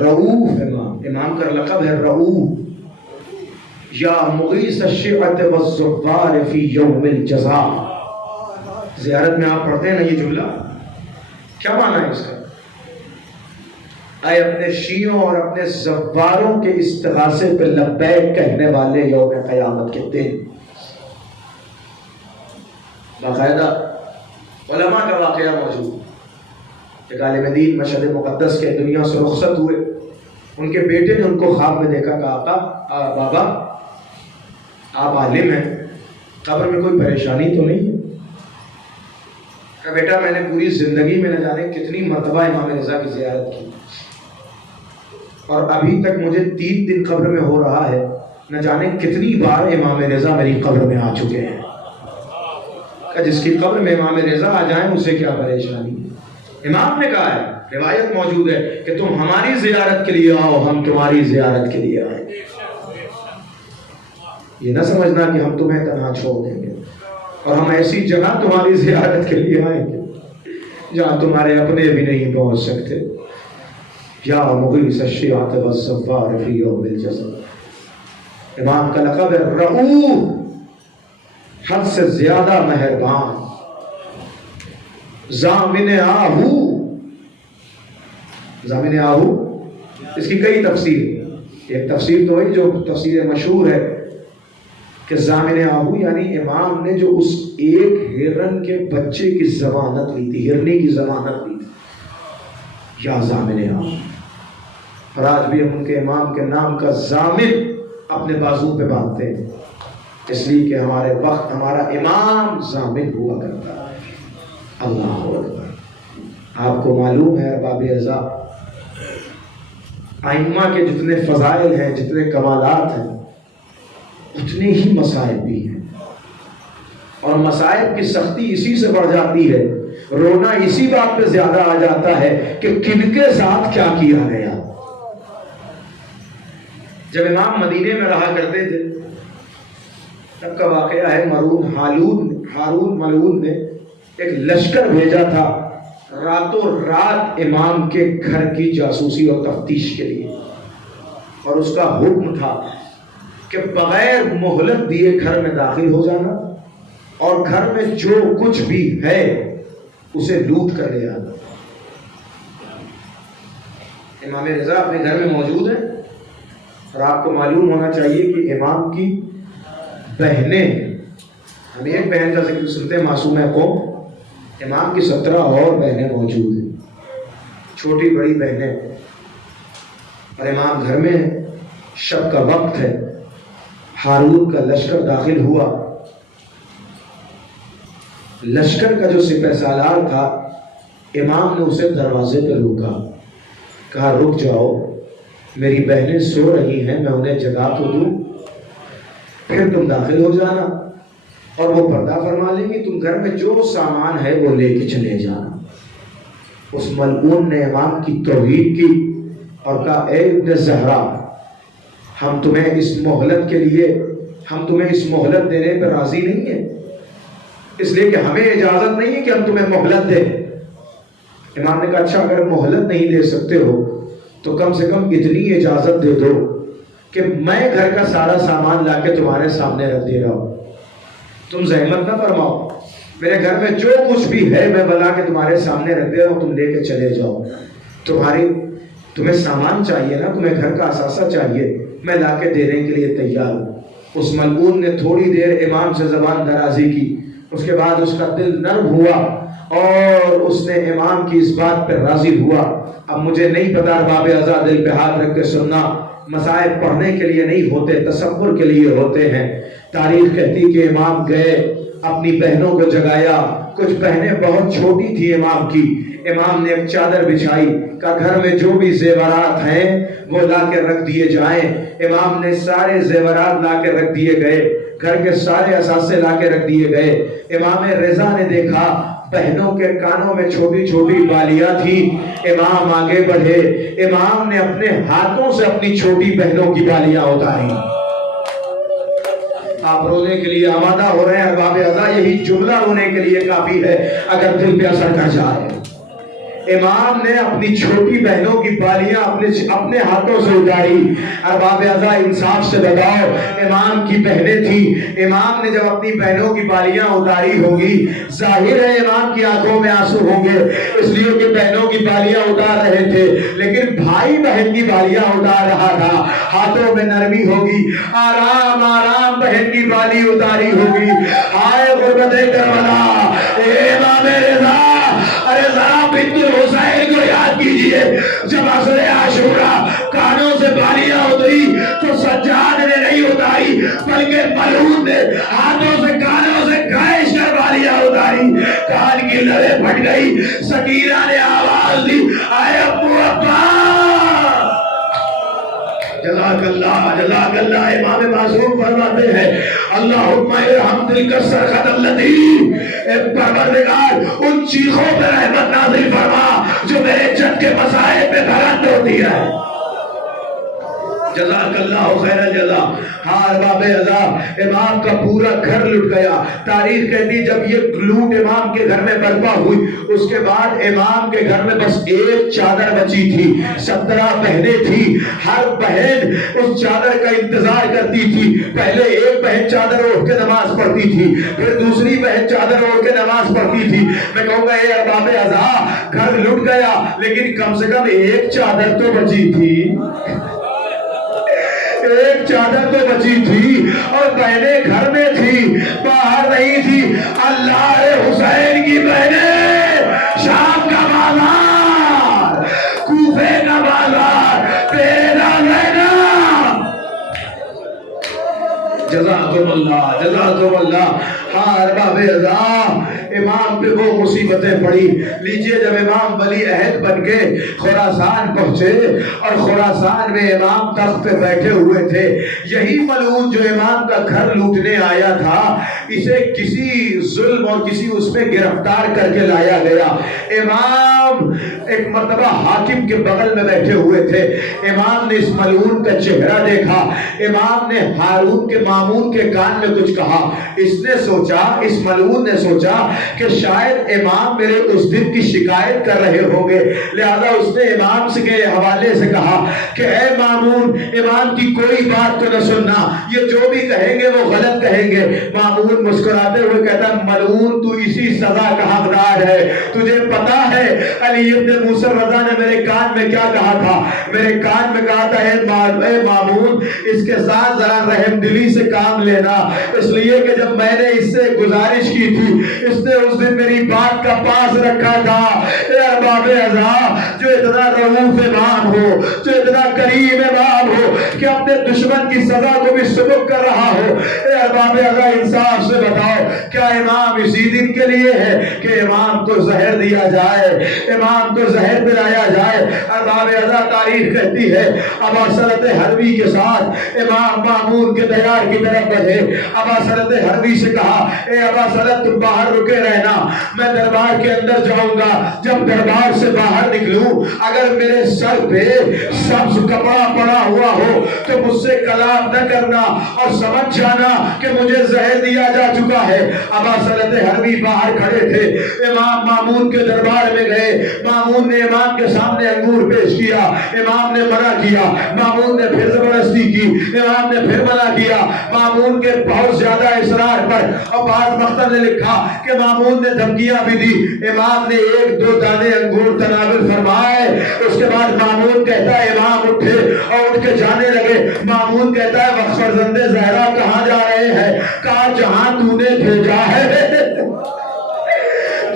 رؤوف امام. امام کا لقب ہے رؤوف. یا مغیث الشیعۃ والزوار فی یوم الجزاء. زیارت میں آپ پڑھتے ہیں نا یہ جملہ, کیا معنی ہے اس کا؟ اے اپنے شیعوں اور اپنے زواروں کے استغاثے پہ لبیک کہنے والے یوم قیامت کے دن. باقاعدہ علماء کا واقعہ موجود. ایک عالم دین مشہد مقدس کے دنیا سے رخصت ہوئے, ان کے بیٹے نے ان کو خواب میں دیکھا, کہا آقا بابا آپ عالم ہیں, قبر میں کوئی پریشانی تو نہیں ہے؟ کہا بیٹا میں نے پوری زندگی میں نہ جانے کتنی مرتبہ امام رضا کی زیارت کی اور ابھی تک مجھے 3 دن قبر میں ہو رہا ہے, نہ جانے کتنی بار امام رضا میری قبر میں آ چکے ہیں. کہ جس کی قبر میں امام رضا آ جائیں اسے کیا پریشانی. امام نے کہا ہے, روایت موجود ہے کہ تم ہماری زیارت کے لیے آؤ, ہم تمہاری زیارت کے لیے آئیں. یہ نہ سمجھنا کہ ہم تمہیں تنہا چھوڑ دیں گے اور ہم ایسی جگہ تمہاری زیارت کے لیے آئیں گے جہاں تمہارے اپنے بھی نہیں پہنچ سکتے. یا مغیث الشیعۃ والزوار فی یوم الجزاء. امام کا لقب ہے رؤوف, حد سے زیادہ مہربان. ضامن آہو. ضامن آہو اس کی کئی تفسیر. ایک تفسیر تو وہی جو تفسیر مشہور ہے کہ ضامن آہو یعنی امام نے جو اس ایک ہرن کے بچے کی ضمانت لی تھی, ہرنی کی ضمانت لی تھی, یا ضامن آہو. اور آج بھی ہم ان کے امام کے نام کا ضامن اپنے بازو پہ باندھتے ہیں, اس لیے کہ ہمارے وقت ہمارا امام ضامن ہوا کرتا ہے. اللہ اکبر. آپ کو معلوم ہے ارباب رضا, ائمہ کے جتنے فضائل ہیں, جتنے کمالات ہیں, اتنے ہی مصائب بھی ہیں. اور مصائب کی سختی اسی سے بڑھ جاتی ہے, رونا اسی بات پہ زیادہ آ جاتا ہے کہ کن کے ساتھ کیا کیا گیا. جب امام مدینے میں رہا کرتے تھے تب کا واقعہ ہے, ہارون ملعون نے ایک لشکر بھیجا تھا راتوں رات امام کے گھر کی جاسوسی اور تفتیش کے لیے, اور اس کا حکم تھا کہ بغیر مہلت دیے گھر میں داخل ہو جانا اور گھر میں جو کچھ بھی ہے اسے لوٹ کر لے آنا. امام رضا اپنے گھر میں موجود ہیں اور آپ کو معلوم ہونا چاہیے کہ امام کی بہنیں, ہم ایک بہن کا ذکر سنتے ہیں معصومہ قوم, امام کی 17 اور بہنیں موجود ہیں, چھوٹی بڑی بہنیں. اور امام گھر میں ہیں, شب کا وقت ہے, ہارون کا لشکر داخل ہوا. لشکر کا جو سپہ سالار تھا امام نے اسے دروازے پہ روکا, کہا رک جاؤ, میری بہنیں سو رہی ہیں, میں انہیں جگا تو دوں, پھر تم داخل ہو جانا اور وہ پردہ فرما لیں گی, تم گھر میں جو سامان ہے وہ لے کے چلے جانا. اس ملعون نے امام کی توہین کی اور کہا اے ابن زہرا, ہم تمہیں اس مہلت دینے پر راضی نہیں ہیں, اس لیے کہ ہمیں اجازت نہیں ہے کہ ہم تمہیں مہلت دیں. امام نے کہا اچھا اگر مہلت نہیں دے سکتے ہو تو کم سے کم اتنی اجازت دے دو کہ میں گھر کا سارا سامان لا کے تمہارے سامنے رکھ دے رہا ہوں, تم زحمت نہ فرماؤ, میرے گھر میں جو کچھ بھی ہے میں بلا کے تمہارے سامنے رکھ دے رہا ہوں, تم لے کے چلے جاؤ. تمہیں سامان چاہیے نا, تمہیں گھر کا اثاثہ چاہیے, میں لا کے دینے کے لیے تیار ہوں. اس ملعون نے تھوڑی دیر امام سے زبان درازی کی, اس کے بعد اس کا دل نرم ہوا اور اس نے امام کی اس بات پر راضی ہوا. اب مجھے نہیں پتا ارباب اعضاء دل پہ ہاتھ رکھ کے سننا, مسائل پڑھنے کے لیے نہیں ہوتے, تصور کے لیے ہوتے ہیں. تاریخ کہتی کہ امام گئے, اپنی بہنوں کو جگایا, کچھ بہنیں بہت چھوٹی تھی امام کی. امام نے ایک چادر بچھائی, کہ گھر میں جو بھی زیورات ہیں وہ لا کے رکھ دیے جائیں. امام نے سارے زیورات لا کے رکھ دیے گئے, گھر کے سارے اثاثے لا کے رکھ دیے گئے. امام رضا نے دیکھا بہنوں کے کانوں میں چھوٹی چھوٹی بالیاں تھی. امام آگے بڑھے, امام نے اپنے ہاتھوں سے اپنی چھوٹی بہنوں کی بالیاں اتاری. آپ رونے کے لیے آمادہ ہو رہے ہیں ارباب اعضاء, یہی جملہ رونے کے لیے کافی ہے اگر دل پہ اثر کر جائے. امام نے اپنی چھوٹی بہنوں کی بالیاں اپنے ہاتھوں سے اتاری. ارباب اعضاء انصاف سے بتاؤ, امام کی بہنیں تھیں, امام نے جب اپنی بہنوں کی بالیاں اتاری ہوگی, ظاہر ہے امام کی آنکھوں میں آنسو ہوں گے, اس لیے کہ بہنوں کی بالیاں اتار رہے تھے, لیکن بھائی بہن کی بالیاں اتار رہا تھا. ہاتھوں میں نرمی ہوگی, آرام آرام بہن کی بالی اتاری ہوگی. ہائے غربت کربلا, امام رضا, ارے ذرا بنت حسین کو یاد کیجئے, جب عصر عاشورہ کانوں سے بالیاں اتری تو سجاد نے نہیں اتاری, بلکہ ملعون نے ہاتھوں سے کانوں سے کھینچ کر بالیاں اتاری. کان کی لڑیں پھٹ گئی, سکینہ نے آواز دی, اے ابو عباس. جزاک اللہ. امام معصوم فرماتے ہیں اللہم ارحم تلک الصرخۃ التی, پروردگار ان چیخوں پہ رحمت نازل فرما جو میرے جد کے مسائل پہ بلند ہوتی ہے. جزاک اللہ خیر الجزا. ہاں ارباب اعضاء, امام کا پورا گھر لٹ گیا. تاریخ کہتی جب یہ لوٹ امام کے گھر میں برپا ہوئی, اس کے بعد امام کے گھر میں بس ایک چادر بچی تھی. 17 بہنیں تھی, ہر بہن اس چادر کا انتظار کرتی تھی. پہلے ایک بہن چادر اوڑھ کے نماز پڑھتی تھی, پھر دوسری بہن چادر اوڑھ کے نماز پڑھتی تھی. میں کہوں گا اے ارباب اعضاء, گھر لٹ گیا لیکن کم سے کم ایک چادر تو بچی تھی, ایک چادر تو بچی تھی, اور بہنیں گھر میں تھی, باہر نہیں تھی. اللہ حسین کی بہنیں, شام کا بازار, کوفے کا بازار, تیرا لینا. جزاکم اللہ. ہاں ارباب اعضاء, امام پہ وہ مصیبتیں پڑی. لیجئے جب امام ولی عہد بن کے خراسان پہنچے اور خراسان میں امام تخت پہ بیٹھے ہوئے تھے, یہی ملعون جو امام کا گھر لوٹنے آیا تھا, اسے کسی ظلم اور کسی اس میں گرفتار کر کے لایا گیا. امام ایک مرتبہ حاکم کے بغل میں بیٹھے ہوئے تھے. امام نے اس ملعون کا چہرہ دیکھا, امام نے ہارون کے مامون کے کان میں کچھ کہا. اس ملعون نے سوچا کہ شاید امام میرے اس دن کی شکایت کر رہے ہوں گے, لہذا اس نے امام سے کے حوالے سے کہا کہ اے مامون, امام کی کوئی بات تو نہ سننا, یہ جو بھی کہیں گے وہ غلط کہیں گے. مامون مسکراتے ہوئے کہتا ملعون تو اسی سزا کا حقدار ہے. تجھے پتا ہے علی ابن موسیٰ رضا نے میرے کان میں کیا کہا تھا؟ میرے کان میں کہا تھا اے مامون, اس کے ساتھ ذرا رحم دلی سے کام لینا, اس لیے کہ جب میں نے اس سے گزارش کی تھی, اس نے اس دن میری بات کا پاس رکھا تھا. اے ارباب اعضا جو اتنا رؤوف امام ہو, جو اتنا کریم امام ہو کہ اپنے دشمن کی سزا کو بھی سبک کر رہا ہو, اے ارباب اعضا انصاف سے بتاؤ کیا امام اسی دن کے لیے ہے کہ امام کو زہر دیا جائے, امام کو زہر پلایا جائے؟ ارباب اعضا تاریخ کہتی ہے ابا سرت حربی کے ساتھ امام مامون کے دیار کی طرف بڑھے. ابا سرت حربی سے کہا اے ابا سرت تم باہر رکے رہنا, میں دربار کے اندر جاؤں گا, جب دربار سے باہر نکلوں اگر میرے سر پہ سبز کپڑا پڑا ہوا ہو تو مجھ سے کلام نہ کرنا اور سمجھ جانا کہ مجھے زہر دیا جا چکا ہے. ابا سرت حربی باہر کھڑے تھے, امام مامون کے دربار میں گئے. مامون نے امام کے سامنے انگور پیش کیا, امام نے منع کیا. مامون نے پھر زبردستی کی, امام نے پھر منع کیا. مامون کے بہت زیادہ اصرار پر اور بعض مختر نے لکھا کہ مامون نے دھمکیاں بھی دی. امام نے ایک دو دانے انگور تناول فرمائے. اس کے بعد مامون کہتا ہے امام اٹھے اور اٹھ کے جانے لگے. مامون کہتا ہے وقت فرزند زہرا کہاں جا رہے ہیں؟ کہا جہاں تو نے بھیجا ہے,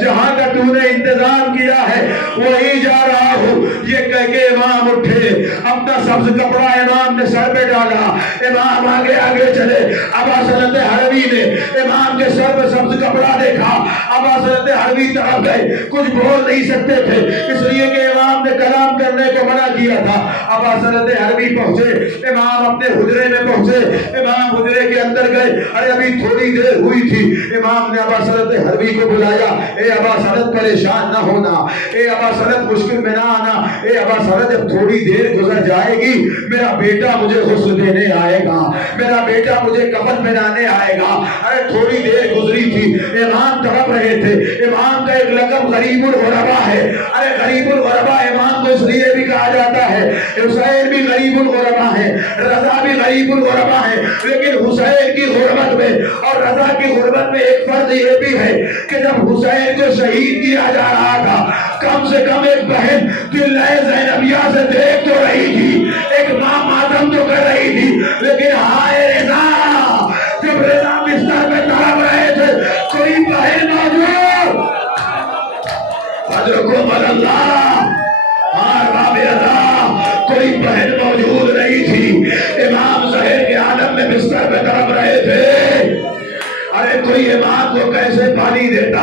جہاں کا تو نے انتظام کیا ہے وہی جا رہا ہوں. یہ کہہ کے امام اٹھے, اپنا سبز کپڑا امام نے سر پہ ڈالا, امام آگے آگے چلے. ابا سرت حربی نے امام کے سر پہ سبز کپڑا دیکھا, ابا سرت حربی طرف گئے. کچھ بول نہیں سکتے تھے اس لیے کہ امام نے کلام کرنے کو منع کیا تھا. ابا سرت حربی پہنچے, امام اپنے حجرے میں پہنچے, امام حجرے کے اندر گئے. ارے ابھی تھوڑی دیر ہوئی تھی, امام نے ابا سرت حربی کو بلایا. اے ابا سرت پریشان نہ ہونا, اے ابا سرت مشکل میں نہ آنا, اے ابا سرت جب تھوڑی دیر گزر جائے گی میرا بیٹا مجھے غسل دینے آئے گا, میرا بیٹا مجھے کفن پہنانے آئے گا. ارے تھوڑی دیر گزری تھی, امام تڑپ رہے تھے. امام کا ایک لقب غریب الغربا ہے. ارے غریب الغربا امام کو اس لیے بھی کہا جاتا ہے, حسین بھی غریب الغربا ہے, رضا بھی غریب الغربا ہے. لیکن حسین کی غربت میں اور رضا کی غربت میں ایک فرق یہ بھی ہے کہ جب حسین کو شہید کیا جا رہا تھا کم سے کم ایک بہن دلائے زینبیہ سے دیکھ تو رہی تھی, ایک ماں ماتم تو کر رہی تھی. لیکن ہائے رضا, جب رضا بستر میں تڑپ رہے تھے کوئی بہن موجود, حضرت اللہ ارباب اعضا کوئی بہن موجود نہیں تھی. امام زہر کے عالم میں بستر پہ تڑپ رہے تھے. ارے کوئی امام کو کیسے پانی دیتا؟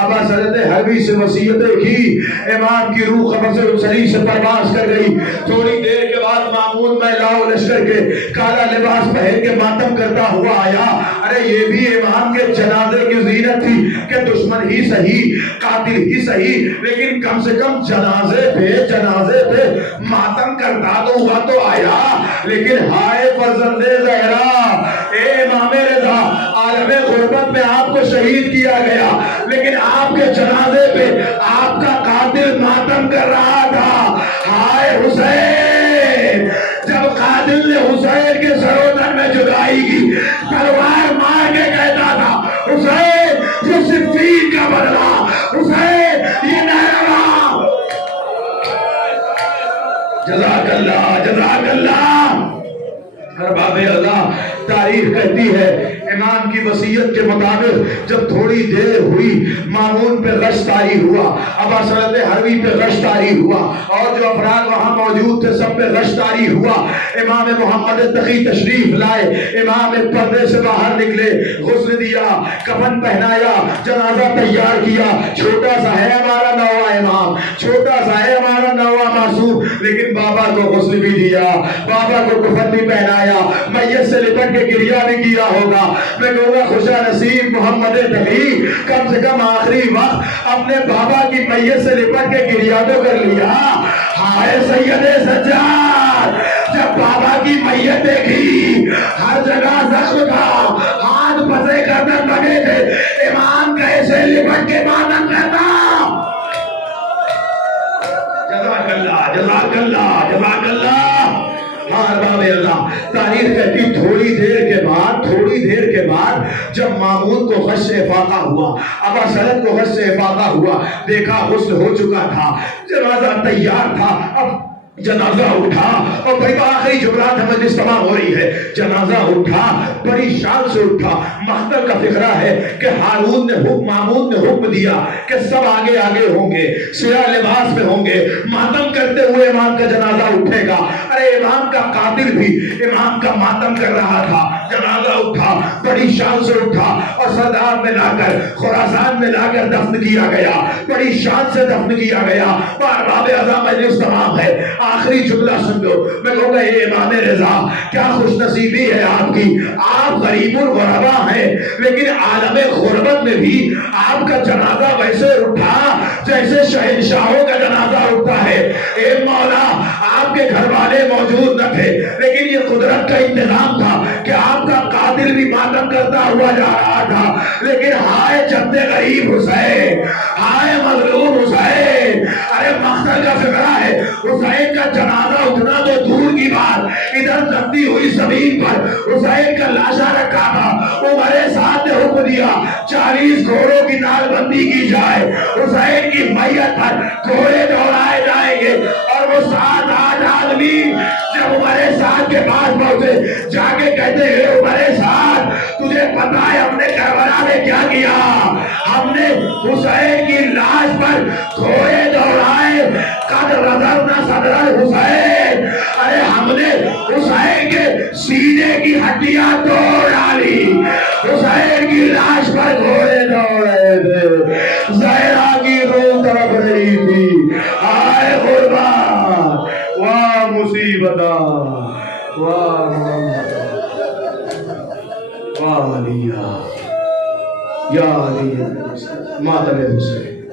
ابا سرت حربی سے وصیتیں کی, امام کی روح قبر سے سری سے پرواز کر گئی. تھوڑی دیر کے بعد مامون میلاؤ لشکر کے کالا لباس پہن کے ماتم کرتا ہوا آیا. ارے یہ بھی امام کے جنازے کی زینت تھی کہ دشمن ہی صحیح, قاتل ہی صحیح, لیکن کم سے کم جنازے پہ ماتم کرتا تو ہوا تو آیا. لیکن ہائے فرزند زہرا, اے امام رضا, عالم غربت میں آپ کو شہید کیا گیا لیکن آپ کے جنازے پہ آپ کا قاتل ماتم کر رہا تھا. ہائے حسین, جب قاتل نے حسین کے سرودن میں جدائی کی تلوار مار کے کہتا تھا حسین یہ صفین کا بدلہ, حسین یہ نہروا. جزاک اللہ, جزاک اللہ. ارباب اعضا تاریخ کہتی ہے امام کی وصیت کے مطابق جب تھوڑی دیر ہوئی مامون پہ غش طاری ہوا, ابا سرت حربی پہ غش طاری ہوا, اور جو افراد وہاں موجود تھے سب پہ غش طاری ہوا. امام محمد تقی تشریف لائے, امام ایک پردے سے باہر نکلے, غسل دیا, کفن پہنایا, جنازہ تیار کیا. چھوٹا سا ہے ہمارا نوواں امام, چھوٹا سا ہے ہمارا نوواں معصوم, لیکن بابا کو غسل بھی دیا, بابا کو کفن بھی پہنایا, میت سے لپٹ کے گریا بھی کیا ہوگا. میں کہوں گا خوشا نصیب محمد تقی کم سے کم آخری وقت اپنے بابا کی میت سے لپٹ کے گریا تو کر لیا. ہائے سید سجاد, جب بابا کی میت دیکھی ہر جگہ زخم تھا, ہاتھ پسے گردن لگے تھے, امام کیسے لپٹ کے ماتم کرتا. جزاک اللہ, جزاک اللہ, جزاک اللہ. ارباب اعضا تاریخ کہتی تھوڑی دیر کے بعد جب مامون کو غش سے افاقہ ہوا, ابا سرت کو غش سے افاقہ ہوا, دیکھا غسل ہو چکا تھا, جنازہ تیار تھا. اب جنازہ اٹھا اور بھائی آخری جملات ہمیں جس تمام ہو رہی ہے. جنازہ اٹھا, بڑی شان سے اٹھا. مقتل کا فقرہ ہے کہ ہارون نے مامون نے حکم دیا کہ سب آگے آگے ہوں گے, سیاہ لباس میں ہوں گے, ماتم کرتے ہوئے امام کا جنازہ اٹھے گا. ارے امام کا قاتل بھی امام کا ماتم کر رہا تھا. جنازہ اٹھا, بڑی شان سے اٹھا اور سردار میں لا کر خراسان میں لا کر دفن کیا گیا. بڑی شان سے دفن کیا گیا. اور باب اعظم مجلس تمام ہے. آخری جملہ سن لو, میں کہوں گا اے امام رضا, کیا خوش نصیبی ہے آپ کی. آپ غریب الغربا ہیں, لیکن عالم غربت میں بھی آپ کا جنازہ ویسے اٹھا جیسے شہنشاہوں کا جنازہ اٹھتا ہے. اے مولا, آپ کے گھر والے موجود نہ تھے, لیکن یہ قدرت کا انتظام تھا کہ آپ کا قاتل بھی ماتم کرتا ہوا جا رہا تھا. لیکن ہائے جد غریب حسین, ہائے مظلوم حسین. ارے مقتل کا فکرہ ہے, حسین کا جنازہ اٹھنا تو دور کی بات, ادھر جمتی ہوئی زمین پر حسین کا لاشا رکھا تھا. عمر سعد نے حکم دیا 40 گھوڑوں کی نال بندی کی جائے. حسین کی میت پر گھوڑے دوڑائے جائیں گے. اور وہ 7-8 آدمی جب عمر سعد کے پاس پہنچے, جا کے کہتے ہیں عمر سعد, تجھے پتا ہے ہم نے کربلا میں کیا کیا؟ ہم نے حسین کی لاش پر گھوڑے دوڑائے. قد رضرنا صدر حسین, ارے ہم نے حسین کے سینے کی ہڈیاں توڑ ڈالی. حسین کی لاش پر گھوڑے دوڑے تھے. زہرا کی روح طرف رہی تھی. آئے قربان, واہ مصیبت, واہ واہ علیہ یا علی ماتم حسین.